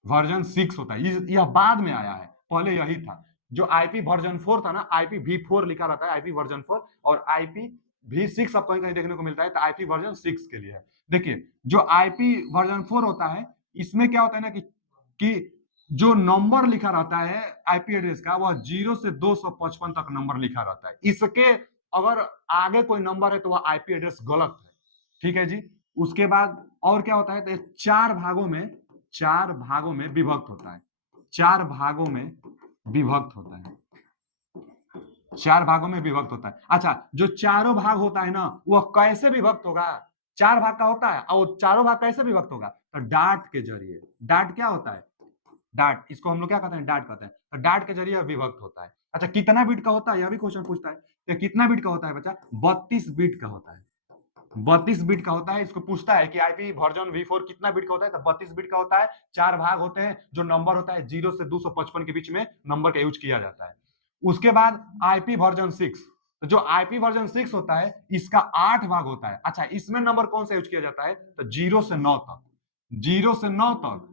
वर्जन 6 होता है। यह बाद में आया है, पहले यही था। जो आईपी वर्जन 4 था ना, आईपी V4 लिखा रहता है, आईपी वर्जन 4, और आईपी V6 आपको कहीं कहीं देखने को मिलता है, तो आईपी वर्जन 6 के लिए है। देखिए, जो आईपी वर्जन 4 होता है, इसमें क्या होता है ना कि जो नंबर लिखा रहता है आईपी एड्रेस का, वह 0 से 255 तक नंबर लिखा रहता है। इसके अगर आगे कोई नंबर है तो वह आईपी एड्रेस गलत है। ठीक है जी, उसके बाद और क्या होता है, तो 4 भागों में विभक्त होता है। 4 भागों में विभक्त होता है। 4 भागों में विभक्त होता है। अच्छा, जो चारों भाग होता है ना, वह कैसे विभक्त होगा, 4 भाग का होता है और चारों भाग कैसे विभक्त होगा, तो डाट के जरिए। डाट क्या होता है, डाट, इसको हम लोग क्या कहते हैं, डाट कहते हैं। तो डाट के जरिए विभक्त होता है। अच्छा, कितना बिट का होता है, यह भी क्वेश्चन पूछता है। तो कितना बिट का होता है बच्चा, 32 बिट का होता है। 32 बिट का होता है। इसको पूछता है कि आईपी वर्जन V4 कितना बिट का होता है, तो 32 बिट का होता है। 4 भाग होते हैं, जो नंबर होता है 0 से 255 के बीच में नंबर का यूज किया जाता है। उसके बाद आईपी वर्जन 6, तो जो आईपी वर्जन 6 होता है इसका 8 भाग होता है। अच्छा, इसमें नंबर कौन सा यूज किया जाता है, तो 0 से 9 तक, 0 से 9 तक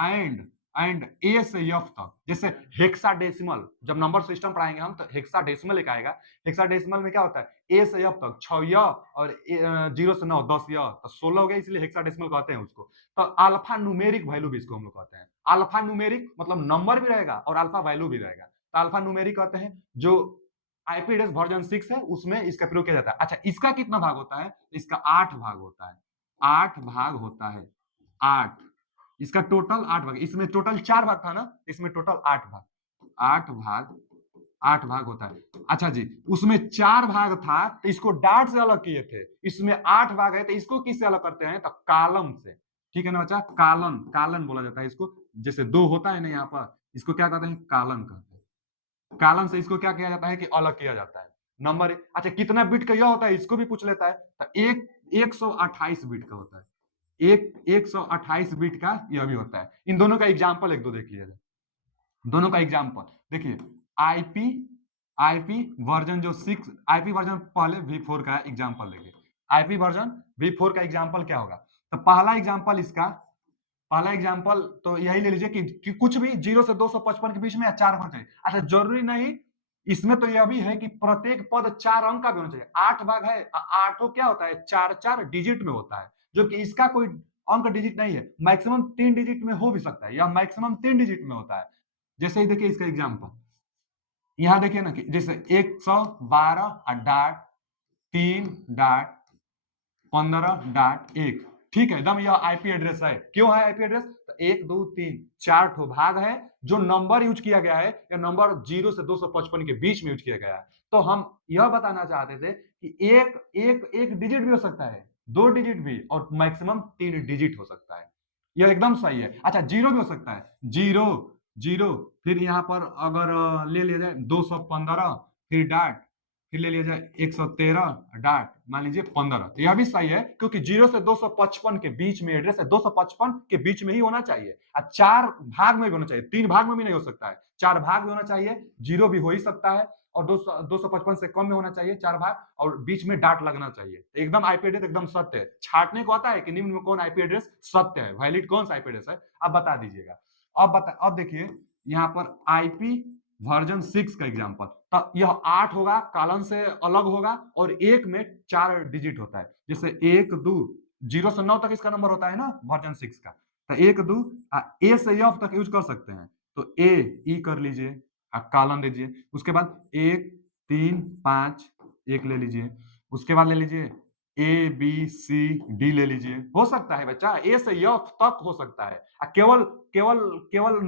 एंड एंड ए से एफ तक। जैसे हेक्साडेसिमल, जब नंबर सिस्टम पढ़ाएंगे हम तो हेक्साडेसिमल एक आएगा। हेक्साडेसिमल में क्या होता है, ए से एफ तक 6 और 0 से 9 10 तो 16 हो गया, इसलिए हेक्साडेसिमल कहते हैं उसको। तो अल्फा न्यूमेरिक वैल्यू भी इसको हम लोग कहते हैं। अल्फा न्यूमेरिक मतलब नंबर भी रहेगा और अल्फा वैल्यू भी रहेगा, तो अल्फा न्यूमेरिक कहते हैं। जो आईपी एड्रेस वर्जन 6 है उसमें इसका प्रयोग किया जाता है। अच्छा, इसका कितना भाग होता है, इसका 8 भाग होता है। 8 भाग होता है, 8, इसका टोटल 8 भाग। इसमें टोटल 4 भाग था ना, इसमें टोटल 8 भाग, 8 भाग, 8 भाग होता है। अच्छा जी, उसमें 4 भाग था तो इसको डाट से अलग किए थे। इसमें 8 भाग है तो इसको किससे अलग करते हैं, तो कॉलम से। ठीक है ना बच्चा, कॉलन, कॉलन बोला जाता है इसको। जैसे 2 होता है ना यहाँ पर, इसको क्या कहते हैं, कॉलन कहते हैं। कॉलम से इसको क्या किया जाता है कि अलग किया जाता है। नंबर, अच्छा कितना बिट का यह होता है इसको भी पूछ लेता है, तो 128 बिट का होता है। 128 बिट का यह भी होता है। इन दोनों का एग्जाम्पल एक दो देख लिया जाए। दोनों का एग्जाम्पल देखिए, आईपी आईपी वर्जन जो 6, आईपी वर्जन पहले V4 का एग्जाम्पल देखिए। आईपी वर्जन V4 का एग्जाम्पल क्या होगा, तो पहला एग्जाम्पल इसका, पहला एग्जाम्पल तो यही ले लीजिए कि कुछ भी 0 से 255 के बीच में या 4 होना चाहिए। अच्छा, जरूरी नहीं, इसमें तो यह भी है कि प्रत्येक पद 4 अंक का भी होना चाहिए। 8 भाग है, 8 क्या होता है, 4 डिजिट में होता है, जो कि इसका कोई अंक डिजिट नहीं है। मैक्सिमम 3 डिजिट में हो भी सकता है, या मैक्सिमम 3 डिजिट में होता है। जैसे ही देखिए इसका एग्जाम्पल, यहां देखिए ना कि जैसे 112 डाट 3 डाट 15.1, ठीक है एकदम, यह आईपी एड्रेस है। क्यों है आईपी एड्रेस, तो 1 2 3 4 ठो भाग है। जो नंबर यूज किया गया है, या नंबर 0 से 255 के बीच में यूज किया गया है। तो हम यह बताना चाहते थे कि एक डिजिट भी हो सकता है, 2 डिजिट भी, और मैक्सिमम 3 डिजिट हो सकता है। यह एकदम सही है। अच्छा, जीरो भी हो सकता है, जीरो जीरो, फिर यहाँ पर अगर ले लिया जाए 215, फिर डाट, फिर ले लिया जाए 113 डाट, मान लीजिए 15, तो यह भी सही है, क्योंकि 0 से 255 के बीच में एड्रेस है, 255 के बीच में ही होना चाहिए। और 4 भाग में भी होना चाहिए, 3 भाग में भी नहीं हो सकता है, 4 भाग में होना चाहिए। जीरो भी हो ही सकता है, और 255 से कम में होना चाहिए 4 भाग, और बीच में डाट लगना चाहिए। एकदम आईपी एड्रेस एकदम सत्य है। छाटने को आता है कि निम्न में कौन आईपी एड्रेस सत्य है, वैलिड कौन सा आईपी एड्रेस है, आप बता दीजिएगा। अब देखिए यहाँ पर आईपी वर्जन 6 का एग्जांपल, तो यह 8 होगा, कॉलन से अलग होगा, और एक में 4 डिजिट होता है। जैसे 1 2 0 से 9 तक इसका नंबर होता है ना वर्जन 6 का, तो 1 2 ए से एफ तक यूज कर सकते हैं। तो ए ई कर लीजिए, कॉलन दीजिए। उसके बाद 1 3 5 1 ले लीजिए। उसके बाद ले लीजिए ए बी सी डी ले लीजिए। हो सकता है बच्चा, ए से एफ तक हो सकता है। केवल केवल केवल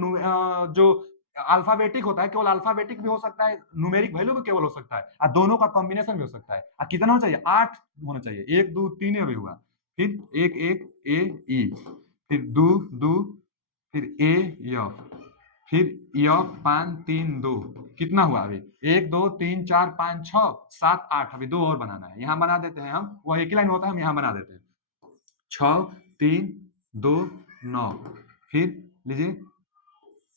जो अल्फाबेटिक होता है, केवल अल्फाबेटिक भी हो सकता है, न्यूमेरिक वैल्यू भी केवल हो सकता है, और दोनों का कॉम्बिनेशन भी हो सकता है। कितना होना चाहिए, 8 होना चाहिए। 1 2 3 अभी हुआ, फिर 1 1 ए ई, फिर 2 2, फिर ए एफ, फिर एफ 5 3 2, कितना हुआ अभी, 1 2 3 4 5 6 7 8, अभी 2 और बनाना है। यहां बना देते हैं हम, वह एक ही लाइन होता है, हम यहां बना देते हैं। 6 3 2 9, फिर लीजिए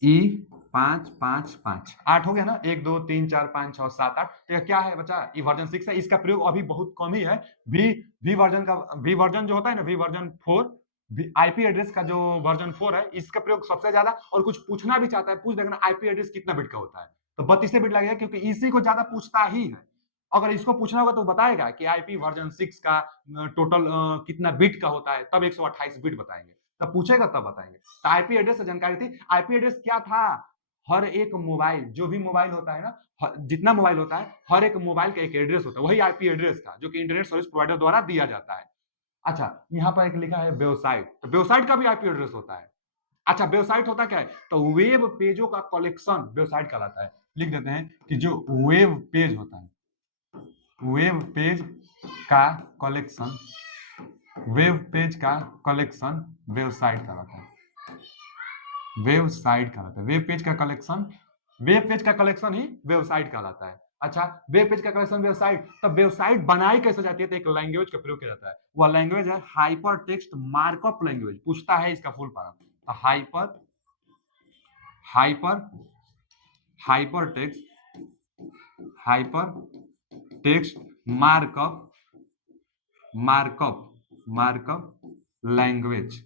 ई 5 5 5, 8 हो गया ना। 1 2 3 4 5 6 7 8, तो क्या है बच्चा, ये वर्जन 6 है। इसका प्रयोग अभी बहुत कम ही है। वी वर्जन जो होता है ना, वी वर्जन 4, आईपी एड्रेस का जो वर्जन 4 है, इसका प्रयोग सबसे ज्यादा। और कुछ पूछना भी चाहता है, पूछ देखना आईपी एड्रेस कितना बिट का होता है, तो 32 बिट लगेगा, क्योंकि इसी को ज्यादा पूछता ही है। अगर इसको पूछना होगा तो बताएगा कि आईपी वर्जन 6 का टोटल कितना बिट का होता है, तब 128 बिट बताएंगे। तब पूछेगा तब बताएंगे। तो आईपी एड्रेस से जानकारी थी। आईपी एड्रेस क्या था, हर एक मोबाइल, जो भी मोबाइल होता है ना, जितना मोबाइल होता है, हर एक मोबाइल का एक एड्रेस होता है, वही आईपी एड्रेस था, जो कि इंटरनेट सर्विस प्रोवाइडर द्वारा दिया जाता है। अच्छा, यहाँ पर एक लिखा है वेबसाइट, तो वेबसाइट का भी आईपी एड्रेस होता है। अच्छा, वेबसाइट होता क्या है, तो वेब पेजों का कलेक्शन वेबसाइट कहलाता है। लिख देते हैं कि जो वेब पेज होता है, वेब पेज का कलेक्शन, वेब पेज का कलेक्शन वेबसाइट कहलाता है। वेबसाइट कहलाता है, वेब पेज का कलेक्शन, वेब पेज का कलेक्शन ही वेबसाइट कहलाता है। अच्छा, वेब पेज का कलेक्शन वेबसाइट, तब वेबसाइट बनाई कैसे जाती है, तो एक लैंग्वेज का प्रयोग किया जाता है। वह लैंग्वेज है हाइपर टेक्स्ट मार्कअप लैंग्वेज। पूछता है इसका फुल फॉर्म, तो hyper hyper hyper text, hyper text markup, markup language.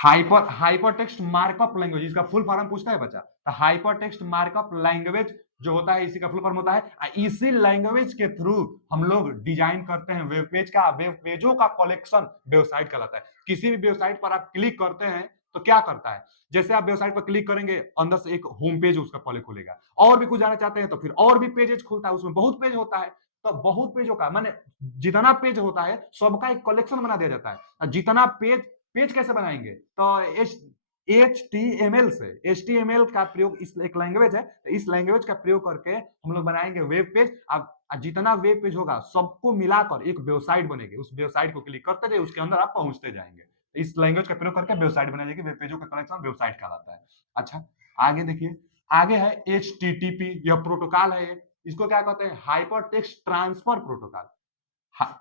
Hyper text markup language, इसका फुल फॉर्म पूछता है बच्चा, तो हाइपर टेक्स्ट मार्कअप लैंग्वेज जो होता है इसी का फुल फॉर्म होता है। इसी लैंग्वेज के थ्रू हम लोग डिजाइन करते हैं वेब पेज का, वेब पेजों का कलेक्शन वेबसाइट कहलाता है। किसी भी वेबसाइट पर आप क्लिक करते हैं तो क्या करता है, जैसे आप वेबसाइट पर क्लिक करेंगे अंदर से एक होम पेज उसका पहले खुलेगा, और भी कुछ जाना चाहते हैं तो फिर और भी पेजेस खुलता है, उसमें बहुत पेज होता है, तो बहुत पेजों का माने जितना पेज होता है सबका एक कलेक्शन बना दिया जाता है। जितना पेज पेज कैसे बनाएंगे, तो HTML से, HTML का प्रयोग, इस एक लैंग्वेज है, तो इस लैंग्वेज का प्रयोग करके हम लोग बनाएंगे वेब पेज। अब जितना वेब पेज होगा सबको मिलाकर एक वेबसाइट बनेगी, उस वेबसाइट को क्लिक करते जाइए, उसके अंदर आप पहुंचते जाएंगे। इस लैंग्वेज का प्रयोग करके वेबसाइट बनाई जाएगी, वेब पेजों का कलेक्शन वेबसाइट कहलाता है। अच्छा आगे देखिए, आगे है HTTP, यह प्रोटोकॉल है, इसको क्या कहते हैं, हाइपर टेक्स्ट ट्रांसफर प्रोटोकॉल।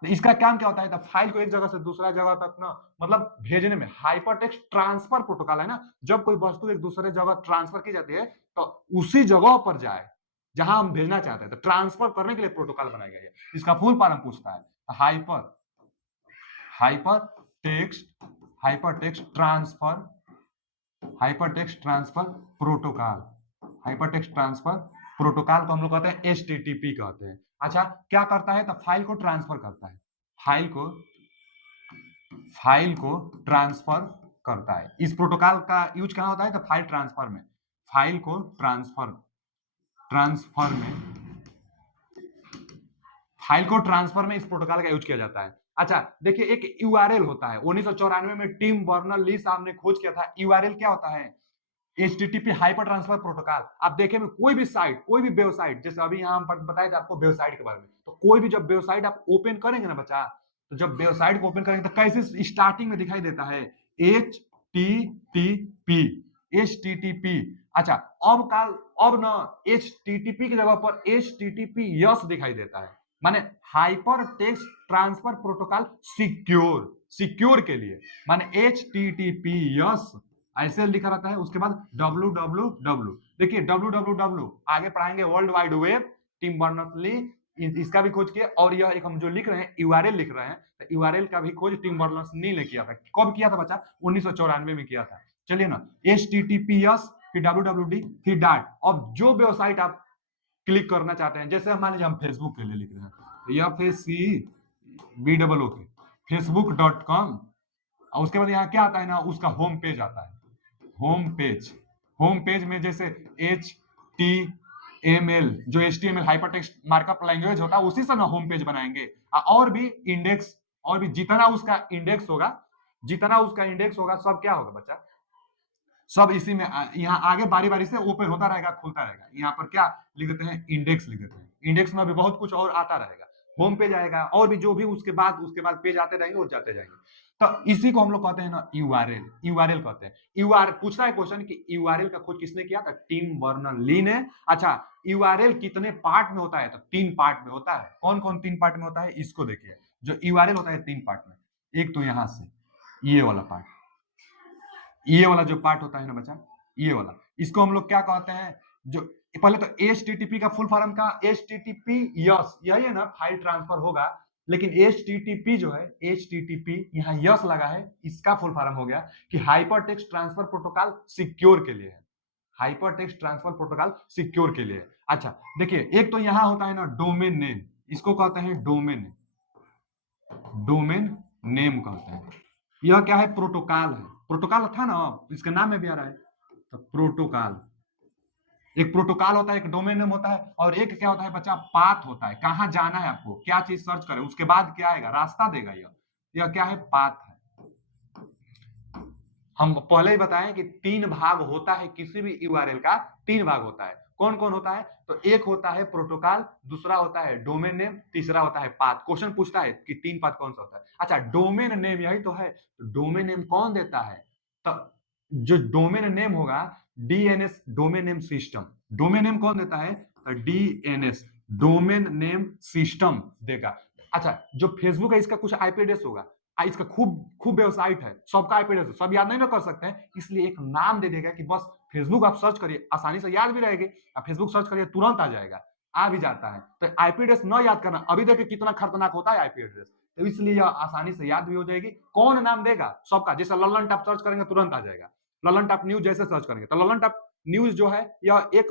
इसका काम क्या होता है, फाइल को एक जगह से दूसरा जगह तक ना मतलब भेजने में, हाइपर टेक्स्ट ट्रांसफर प्रोटोकॉल है ना, जब कोई वस्तु एक दूसरे जगह ट्रांसफर की जाती है तो उसी जगह पर जाए जहां हम भेजना चाहते हैं, तो ट्रांसफर करने के लिए प्रोटोकॉल बनाया गया है। इसका फुल फॉर्म पूछता है, hyper hyper text hyper text transfer hyper text transfer protocol. Hyper text transfer protocol को हम लोग कहते हैं HTTP कहते हैं। अच्छा क्या करता है, तो फाइल को ट्रांसफर करता है, फाइल को ट्रांसफर करता है। इस प्रोटोकॉल का यूज कहां होता है, तो फाइल ट्रांसफर में, फाइल को ट्रांसफर में इस प्रोटोकॉल का यूज किया जाता है। अच्छा देखिए, एक URL होता है, 1994 में टिम बर्नर-ली साहब ने खोज किया था। URL क्या होता है, HTTP हाइपर ट्रांसफर प्रोटोकॉल। आप देखें कोई भी साइट, कोई भी वेबसाइट, जैसे अभी यहाँ हम बताए थे आपको वेबसाइट के बारे में, तो कोई भी जब वेबसाइट आप ओपन करेंगे ना बच्चा, तो जब वेबसाइट को ओपन करेंगे तो कैसे स्टार्टिंग में दिखाई देता है, HTTP। अच्छा अब ना HTTP की जगह पर HTTPS दिखाई देता है, माने hyper text transfer protocol secure के लिए, माने HTTPS ऐसे लिखा रहता है। उसके बाद www, देखिए www आगे पढ़ाएंगे, world wide web, Tim Berners-Lee इसका भी खोज किया, और यह एक हम जो लिख रहे हैं URL लिख रहे हैं, तो URL का भी खोज टिम बर्नर्स-ली ने किया था। कब किया था बच्चा, 1994 में किया था। चलिए ना, HTTPS फिर www फिर डॉट। अब जो वेबसाइट आप क्लिक करना चाहते हैं, जैसे मान लीजिए हम फेसबुक के लिए लिख रहे हैं, FACBOOK facebook.com, और उसके बाद यहाँ क्या आता है ना, उसका होम पेज आता है। होम पेज में जैसे HTML, जो HTML hyper text markup language होता है, उसी से ना होम पेज बनाएंगे। और भी इंडेक्स, और भी जितना उसका इंडेक्स होगा सब क्या होगा बच्चा, सब इसी में यहाँ आगे बारी बारी से ओपन होता रहेगा, खुलता रहेगा। यहाँ पर क्या लिख देते हैं, इंडेक्स लिख देते हैं। इंडेक्स में भी बहुत कुछ और आता रहेगा, होम पेज आएगा, और भी जो भी उसके बाद पेज आते रहेंगे, वो जाते जाएंगे। तो इसी को हम लोग कहते हैं ना URL कहते हैं। URL पूछता है क्वेश्चन कि URL का खोज किसने किया था, टिम बर्नर-ली ने। अच्छा URL कितने पार्ट में होता है, तो 3 पार्ट में होता है। कौन कौन 3 पार्ट में होता है, इसको देखिए। जो URL होता है 3 पार्ट में, एक तो यहाँ से ये वाला पार्ट, ये वाला जो पार्ट होता है ना बच्चा, ये वाला, इसको हम लोग क्या कहते हैं, जो पहले तो HTTP का फुल फॉर्म का HTTPS, यही है ना, फाइल ट्रांसफर होगा, लेकिन HTTP जो है, HTTP यहाँ यस लगा है, इसका फुल फॉर्म हो गया कि hyper text transfer protocol secure के लिए है। Hyper text transfer protocol secure के लिए। अच्छा देखिए, एक तो यहाँ होता है ना डोमेन नेम, इसको कहते हैं डोमेन नेम कहते हैं। यह क्या है, प्रोटोकॉल है। प्रोटोकॉल था ना, इसके नाम में भी आ रहा है, तो प्रोटोकॉल। एक प्रोटोकॉल होता है, एक डोमेन नेम होता है, और एक क्या होता है बच्चा, पाथ होता है, कहां जाना है आपको, क्या चीज सर्च करें, उसके बाद क्या आएगा, रास्ता देगा। यह क्या है, पाथ है। हम पहले ही बताएं कि 3 भाग होता है किसी भी URL का, 3 भाग होता है। कौन कौन होता है, तो एक होता है प्रोटोकॉल, दूसरा होता है डोमेन नेम, तीसरा होता है पाथ। क्वेश्चन पूछता है कि 3 पाथ कौन सा होता है। अच्छा डोमेन नेम यही तो है, तो डोमेन नेम कौन देता है, तो जो डोमेन नेम होगा, DNS domain name system. Domain name कौन देता है, तो DNS डोमेन नेम सिस्टम देगा। अच्छा जो फेसबुक है, इसका कुछ IP एड्रेस होगा, इसका खूब वेबसाइट है, सबका IP एड्रेस, सब याद नहीं ना कर सकते हैं, इसलिए एक नाम दे देगा कि बस फेसबुक आप सर्च करिए, आसानी से याद भी रहेगी। आप फेसबुक सर्च करिए तुरंत आ जाएगा, आ भी जाता है। तो IP एड्रेस न याद करना, अभी देखिए कितना खतरनाक होता है IP एड्रेस। तो इसलिए यह आसानी से याद भी हो जाएगी। कौन नाम देगा सबका, जैसे ललन टॉप सर्च करेंगे तुरंत आ जाएगा, ललन टॉप न्यूज जैसे सर्च करेंगे तो ललन टॉप न्यूज जो है यह एक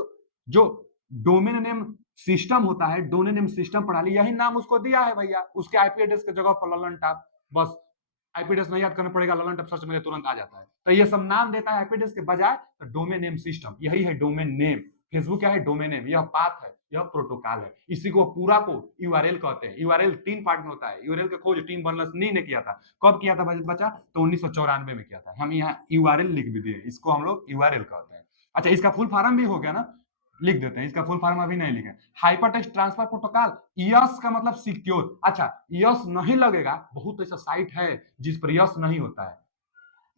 जो डोमेन नेम सिस्टम होता है, डोमेन नेम सिस्टम प्रणाली, यही नाम उसको दिया है भैया, उसके आईपी एड्रेस की जगह पर ललन टॉप, बस आईपी एड्रेस नहीं याद करना पड़ेगा, ललन टॉप सर्च में तुरंत आ जाता है। तो ये सब नाम देता है आईपी एड्रेस के बजाय, तो डोमेन नेम सिस्टम यही है डोमेन नेम। फेसबुक क्या है, डोमेन नेम, यह पाथ है, यह प्रोटोकॉल है, इसी को पूरा को यूआरएल कहते हैं। यूआरएल 3 पार्ट में होता है। यूआरएल की खोज टिम बर्नर्स-ली ने किया था। कब किया था बच्चा? तो 1994 में किया था। हम यहाँ यूआरएल लिख भी दिए, इसको हम लोग यूआरएल कहते हैं। अच्छा, इसका फुल फॉर्म भी हो गया ना, लिख देते हैं। इसका फुल फॉर्म अभी नहीं लिखे। हाइपरटेक्स्ट ट्रांसफर प्रोटोकॉल, यस का मतलब सिक्योर। अच्छा, यस नहीं लगेगा, बहुत ऐसा साइट है जिस पर यस नहीं होता है।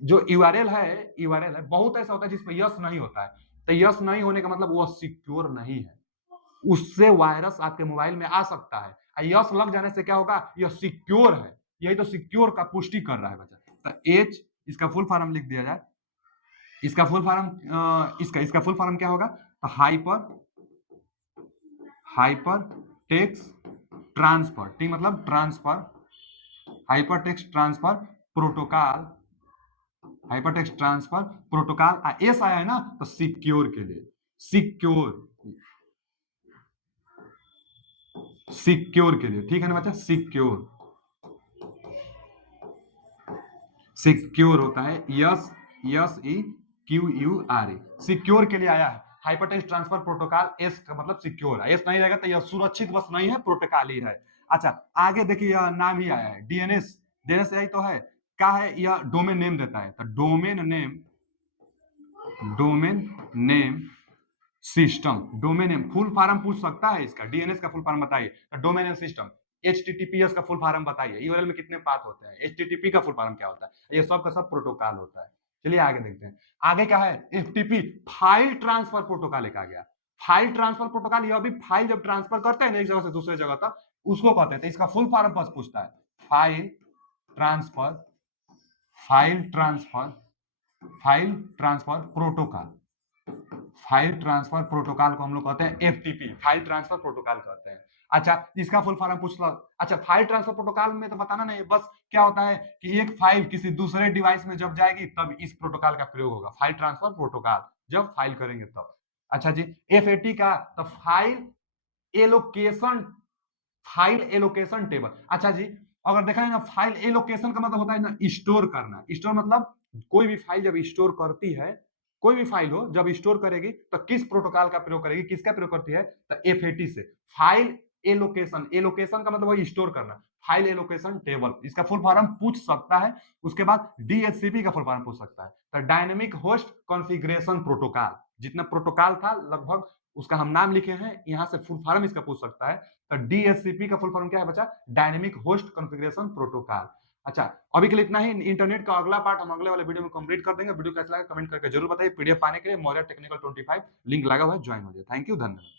जो यूआरएल है, बहुत ऐसा होता है जिस पर यस नहीं होता है। तो यस नहीं होने का मतलब वह सिक्योर नहीं है, उससे वायरस आपके मोबाइल में आ सकता है। यस लग जाने से क्या होगा, यह सिक्योर है। यही तो सिक्योर का पुष्टि कर रहा है बच्चा। तो एच, इसका फुल फॉर्म लिख दिया जाए। इसका फुल फॉर्म इसका फुल फॉर्म क्या होगा? तो हाइपर टेक्स्ट ट्रांसफर, टी मतलब transfer, hyper text transfer protocol, hyper text transfer protocol. S आया है ना, तो सिक्योर के लिए, सिक्योर के लिए, ठीक है ना बच्चा? सिक्योर होता है S E Q U R A, secure के लिए आया है। हाइपरटेक्स्ट ट्रांसफर प्रोटोकॉल, एस का मतलब सिक्योर है। एस नहीं रहेगा तो यह सुरक्षित बस नहीं है, प्रोटोकॉल ही है। अच्छा, आगे देखिए यह नाम ही आया है, डीएनएस। डीएनएस यही तो है, क्या है? यह डोमेन नेम देता है। तो domain name system, domain name full form पूछ सकता है इसका। डीएनएस का फुल फॉर्म बताइए। तो डोमेन नेम सिस्टम। एचटीटीपीएस का फुल फॉर्म बताइए। यूआरएल में कितने पाथ होते हैं? एचटीटीपी का फुल फॉर्म क्या होता है? ये सब का सब प्रोटोकॉल होता है। चलिए आगे देखते हैं। आगे क्या है? एफटीपी, फाइल ट्रांसफर प्रोटोकॉल एक आ गया। फाइल ट्रांसफर प्रोटोकॉल, यह भी फाइल जब ट्रांसफर करते हैं ना एक जगह से दूसरे जगह तक, उसको कहते हैं। तो इसका फुल फॉर्म बस पूछता है, file transfer protocol. File transfer protocol को हम लोग कहते हैं एफटीपी, फाइल ट्रांसफर प्रोटोकॉल कहते हैं। अच्छा, इसका फुल फॉर्म पूछ लो। अच्छा, फाइल ट्रांसफर प्रोटोकॉल में तो बताना नहीं, बस क्या होता है कि एक फाइल किसी दूसरे डिवाइस में जब जाएगी तब इस प्रोटोकॉल का प्रयोग होगा। फाइल ट्रांसफर प्रोटोकॉल जब फाइल करेंगे तब। अच्छा जी, एफएटी का तो फाइल एलोकेशन टेबल। अच्छा जी, अगर देखा जाए ना, फाइल एलोकेशन का मतलब होता है ना स्टोर करना। स्टोर मतलब कोई भी फाइल जब स्टोर करती है, कोई भी फाइल हो जब स्टोर करेगी तो किस प्रोटोकॉल का प्रयोग करेगी, किसका प्रयोग करती है? तो एफएटी से। फाइल एलोकेशन का मतलब वही स्टोर करना। फाइल एलोकेशन टेबल, इसका फुल फॉर्म पूछ सकता है। उसके बाद डीएचसीपी का फुल फॉर्म पूछ सकता है। तो डायनेमिक होस्ट कॉन्फ़िगरेशन प्रोटोकॉल, जितना प्रोटोकॉल था लगभग उसका हम नाम लिखे हैं, यहां से फुल फॉर्म इसका पूछ सकता है। तो डीएचसीपी का फुल फॉर्म क्या है बच्चा? Dynamic host configuration protocol. अच्छा, अभी के लिए इतना ही। इंटरनेट का अगला पार्ट हम अगले वाले वीडियो में कंप्लीट कर देंगे। वीडियो कैसा लगा कमेंट करके जरूर बताइए। पीडीएफ पाने के लिए मौर्य टेक्निकल 25 लिंक लगा हुआ है, ज्वाइन हो जाए। थैंक यू, धन्यवाद।